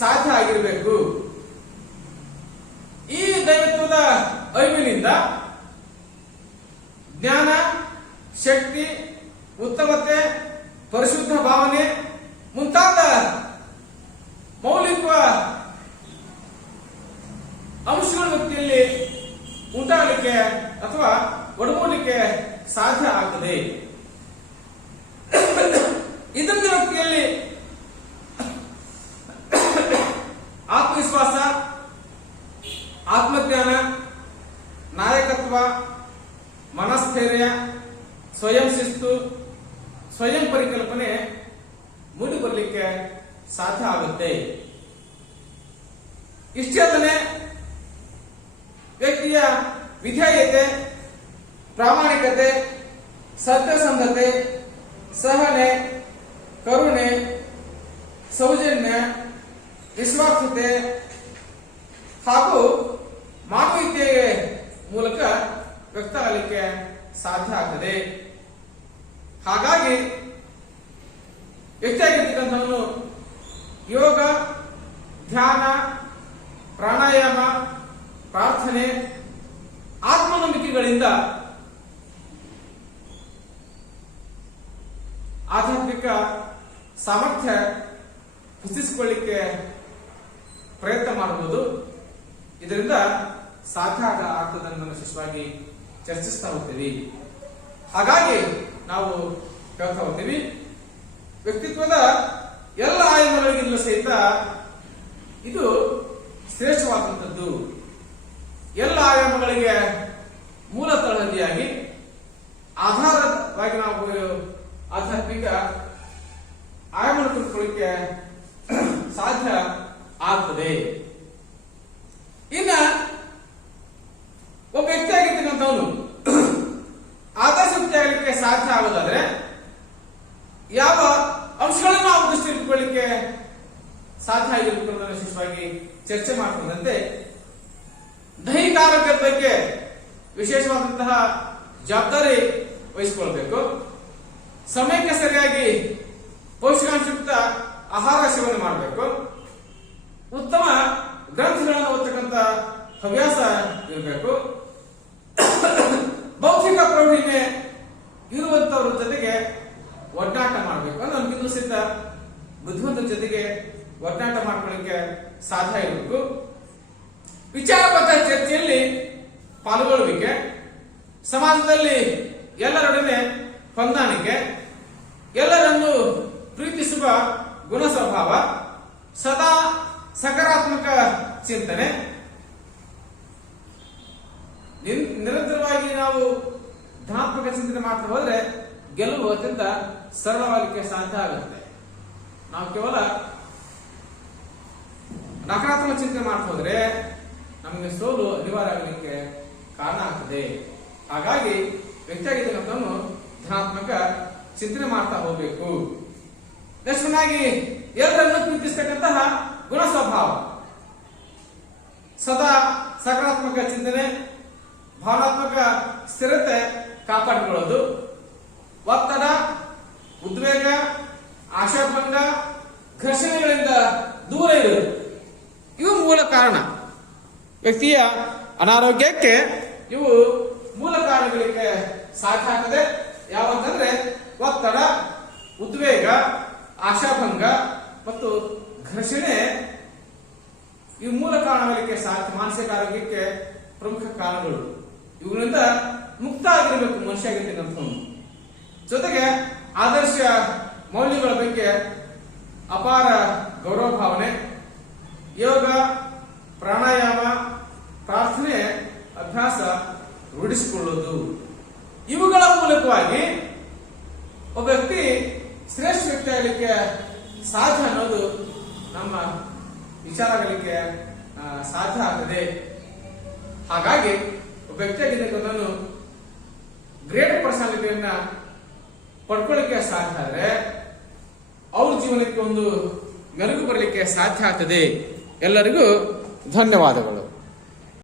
ಸಾಧ್ಯ ಆಗಿರಬೇಕು. ಈ ದೈವತ್ವದ ಅರಿವಿನಿಂದ ಜ್ಞಾನ, ಶಕ್ತಿ, ಉತ್ತಮತೆ, ಪರಿಶುದ್ಧ ಭಾವನೆ ಮುಂತಾದ ಮೌಲಿಕ ಅಂಶಗಳ ವ್ಯಕ್ತಿಯಲ್ಲಿ ಉಂಟಾಗಲಿಕ್ಕೆ ಅಥವಾ ಒಡಮೂಡಲಿಕ್ಕೆ ಸಾಧ್ಯ ಆಗ್ತದೆ. ಇದರಿಂದ ವ್ಯಕ್ತಿಯಲ್ಲಿ ಆತ್ಮವಿಶ್ವಾಸ, ಆತ್ಮಜ್ಞಾನ, ನಾಯಕತ್ವ, ಮನಸ್ಥೈರ್ಯ, ಸ್ವಯಂ ಶಿಸ್ತು, ಸ್ವಯಂ ಪರಿಕಲ್ಪನೆ ಮೂಡಿ ಬರಲಿಕ್ಕೆ ಸಾಧ್ಯ ಆಗುತ್ತೆ. ಇಷ್ಟೇ ಅಲ್ಲದೆ ವ್ಯಕ್ತಿಯ ವಿಧೇಯತೆ, ಪ್ರಾಮಾಣಿಕತೆ, ಸತ್ಯಸಂಧತೆ, ಸಹನೆ, ಕರುಣೆ, ಸೌಜನ್ಯ, ನಿಸ್ವಾರ್ಥತೆ ಹಾಗೂ ಮಾನವೀಯತೆಯ ಮೂಲಕ ವ್ಯಕ್ತ ಆಗಲಿಕ್ಕೆ ಸಾಧ್ಯ ಆಗ್ತದೆ. ಹಾಗಾಗಿ ವ್ಯಕ್ತಿಯಾಗಿರ್ತಕ್ಕಂಥವನು ಯೋಗ, ಧ್ಯಾನ, ಪ್ರಾಣಾಯಾಮ, ಪ್ರಾರ್ಥನೆ, ಆತ್ಮನಂಬಿಕೆಗಳಿಂದ ಆಧ್ಯಾತ್ಮಿಕ ಸಾಮರ್ಥ್ಯ ಹೆಚ್ಚಿಸಿಕೊಳ್ಳಿಕ್ಕೆ ಪ್ರಯತ್ನ ಮಾಡಬಹುದು. ಇದರಿಂದ ಸಾಧ್ಯ ಆಗ್ತದೆ ಅನ್ನೋದನ್ನು ವಿಶೇಷವಾಗಿ ಚರ್ಚಿಸ್ತಾ ಹೋಗ್ತೀವಿ. ಹಾಗಾಗಿ ನಾವು ಹೇಳ್ತಾ ಹೋಗ್ತೀವಿ, ವ್ಯಕ್ತಿತ್ವದ ಎಲ್ಲ ಆಯಾಮಗಳಿಗಿಂತಲೂ ಸಹಿತ ಇದು ಶ್ರೇಷ್ಠವಾದಂಥದ್ದು. ಎಲ್ಲ ಆಯಾಮಗಳಿಗೆ ಮೂಲ ತಳಹದಿಯಾಗಿ ಆಧಾರವಾಗಿ ನಾವು ಆಧ್ಯಾತ್ಮಿಕ ಆಯಾಮ ತಿಳ್ಕೊಳ್ಳಿಕ್ಕೆ ಸಾಧ್ಯ ಆಗ್ತದೆ. ಇನ್ನ ಒಬ್ಬ ವ್ಯಕ್ತಿ ಆಗಿರ್ತಕ್ಕಂಥವನು ಆದರ್ಶ ವ್ಯಕ್ತಿ ಆಗಲಿಕ್ಕೆ ಸಾಧ್ಯ ಆಗೋದಾದ್ರೆ ಯಾವ ಅಂಶಗಳನ್ನು ನಾವು ದೃಷ್ಟಿ ಇಟ್ಟುಕೊಳ್ಳಿಕ್ಕೆ ಸಾಧ್ಯ ಆಗಿರಬೇಕು ಅನ್ನೋದನ್ನು ವಿಶೇಷವಾಗಿ ಚರ್ಚೆ ಮಾಡ್ಕೊಂಡಂತೆ ದೈಹಿಕ ಆರೋಗ್ಯದ ಬಗ್ಗೆ ವಿಶೇಷವಾದಂತಹ ಜವಾಬ್ದಾರಿ ವಹಿಸಿಕೊಳ್ಬೇಕು. ಸಮಯಕ್ಕೆ ಸರಿಯಾಗಿ ಪೌಷ್ಟಿಕಾಂಶಯುಕ್ತ ಆಹಾರ ಸೇವನೆ ಮಾಡಬೇಕು. ಉತ್ತಮ ಗ್ರಂಥಗಳನ್ನು ಓದತಕ್ಕಂಥ ಹವ್ಯಾಸ ಇರಬೇಕು. ಬೌದ್ಧಿಕ ಪ್ರೌಢಿಮೆ ಇರುವಂತವ್ರ ಜೊತೆಗೆ ಒಡನಾಟ ಮಾಡಬೇಕು. ನಮ್ಗಿಂತ ಸಹಿತ ಬುದ್ಧಿವಂತರ ಜೊತೆಗೆ ಒಡನಾಟ ಮಾಡ್ಕೊಳ್ಳಿಕ್ಕೆ ಸಾಧ್ಯ ಇರಬೇಕು. ವಿಚಾರಬದ್ಧ ಚರ್ಚೆಯಲ್ಲಿ ಪಾಲ್ಗೊಳ್ಳುವಿಕೆ, ಸಮಾಜದಲ್ಲಿ ಎಲ್ಲರೊಡನೆ ಹೊಂದಾಣಿಕೆ, ಎಲ್ಲರನ್ನು ಪ್ರೀತಿಸುವ ಗುಣ ಸ್ವಭಾವ, ಸದಾ ಸಕಾರಾತ್ಮಕ ಚಿಂತನೆ. ನಿರಂತರವಾಗಿ ನಾವು ಧನಾತ್ಮಕ ಚಿಂತನೆ ಮಾಡ್ತಾ ಹೋದ್ರೆ ಗೆಲುವು ಅತ್ಯಂತ ಸರಳವಾಗಲಿಕ್ಕೆ ಸಾಧ್ಯ ಆಗುತ್ತೆ. ನಾವು ಕೇವಲ ನಕಾರಾತ್ಮಕ ಚಿಂತನೆ ಮಾಡ್ತಾ ಹೋದ್ರೆ ನಮಗೆ ಸೋಲು ಅನಿವಾರ್ಯ ಆಗಲಿಕ್ಕೆ ಕಾರಣ ಆಗ್ತದೆ. ಹಾಗಾಗಿ ವ್ಯಕ್ತಿಯಾಗಿದ್ದನ್ನು ಧನಾತ್ಮಕ ಚಿಂತನೆ ಮಾಡ್ತಾ ಹೋಗ್ಬೇಕು. ನೆಕ್ಸ್ಟ್ನಾಗಿ ಎಲ್ಲರನ್ನು ಪ್ರೀತಿಸ್ತಕ್ಕಂತಹ ಗುಣ ಸ್ವಭಾವ, ಸದಾ ಸಕಾರಾತ್ಮಕ ಚಿಂತನೆ, ಭಾವನಾತ್ಮಕ ಸ್ಥಿರತೆ ಕಾಪಾಡಿಕೊಳ್ಳೋದು, ಒತ್ತಡ, ಉದ್ವೇಗ, ಆಶಾಭಂಗ, ಘರ್ಷಣೆಗಳಿಂದ ದೂರ ಇರುವುದು, ಇವು ಮೂಲ ಕಾರಣ. ವ್ಯಕ್ತಿಯ ಅನಾರೋಗ್ಯಕ್ಕೆ ಇವು ಮೂಲ ಕಾರಣಗಳಿಗೆ ಸಾಧ್ಯ ಆಗ್ತದೆ. ಯಾವಂತಂದ್ರೆ ಒತ್ತಡ, ಉದ್ವೇಗ, ಆಶಾಭಂಗ ಮತ್ತು ಘರ್ಷಣೆ ಇವು ಮೂಲ ಕಾರಣಗಳಿಗೆ ಸಾಧ್ಯ. ಮಾನಸಿಕ ಆರೋಗ್ಯಕ್ಕೆ ಪ್ರಮುಖ ಕಾರಣಗಳು. ಇವುಗಳಿಂದ ಮುಕ್ತ ಆಗಿರಬೇಕು ಮನುಷ್ಯ ಆಗಿರ್ತಕ್ಕಂಥವನು. ಜೊತೆಗೆ ಆದರ್ಶ ಮೌಲ್ಯಗಳ ಬಗ್ಗೆ ಅಪಾರ ಗೌರವ ಭಾವನೆ, ಯೋಗ, ಪ್ರಾಣಾಯಾಮ, ಪ್ರಾರ್ಥನೆ ಅಭ್ಯಾಸ ರೂಢಿಸಿಕೊಳ್ಳುವುದು, ಇವುಗಳ ಮೂಲಕವಾಗಿ ಒಬ್ಬ ವ್ಯಕ್ತಿ ಶ್ರೇಷ್ಠ ವ್ಯಕ್ತಿ ಆಗಲಿಕ್ಕೆ ಸಾಧ್ಯ ಅನ್ನೋದು ನಮ್ಮ ವಿಚಾರ ಆಗಲಿಕ್ಕೆ ಸಾಧ್ಯ ಆಗ್ತದೆ. ಹಾಗಾಗಿ ಒಬ್ಬ ವ್ಯಕ್ತಿ ಆಗಿದ್ದನ್ನು ಗ್ರೇಟ್ ಪರ್ಸನಾಲಿಟಿಯನ್ನ ಪಡ್ಕೊಳ್ಳಿಕ್ಕೆ ಸಾಧ್ಯ ಆದ್ರೆ ಅವ್ರ ಜೀವನಕ್ಕೆ ಒಂದು ಮೆರುಗು ಬರಲಿಕ್ಕೆ ಸಾಧ್ಯ ಆಗ್ತದೆ. ಎಲ್ಲರಿಗೂ ಧನ್ಯವಾದಗಳು.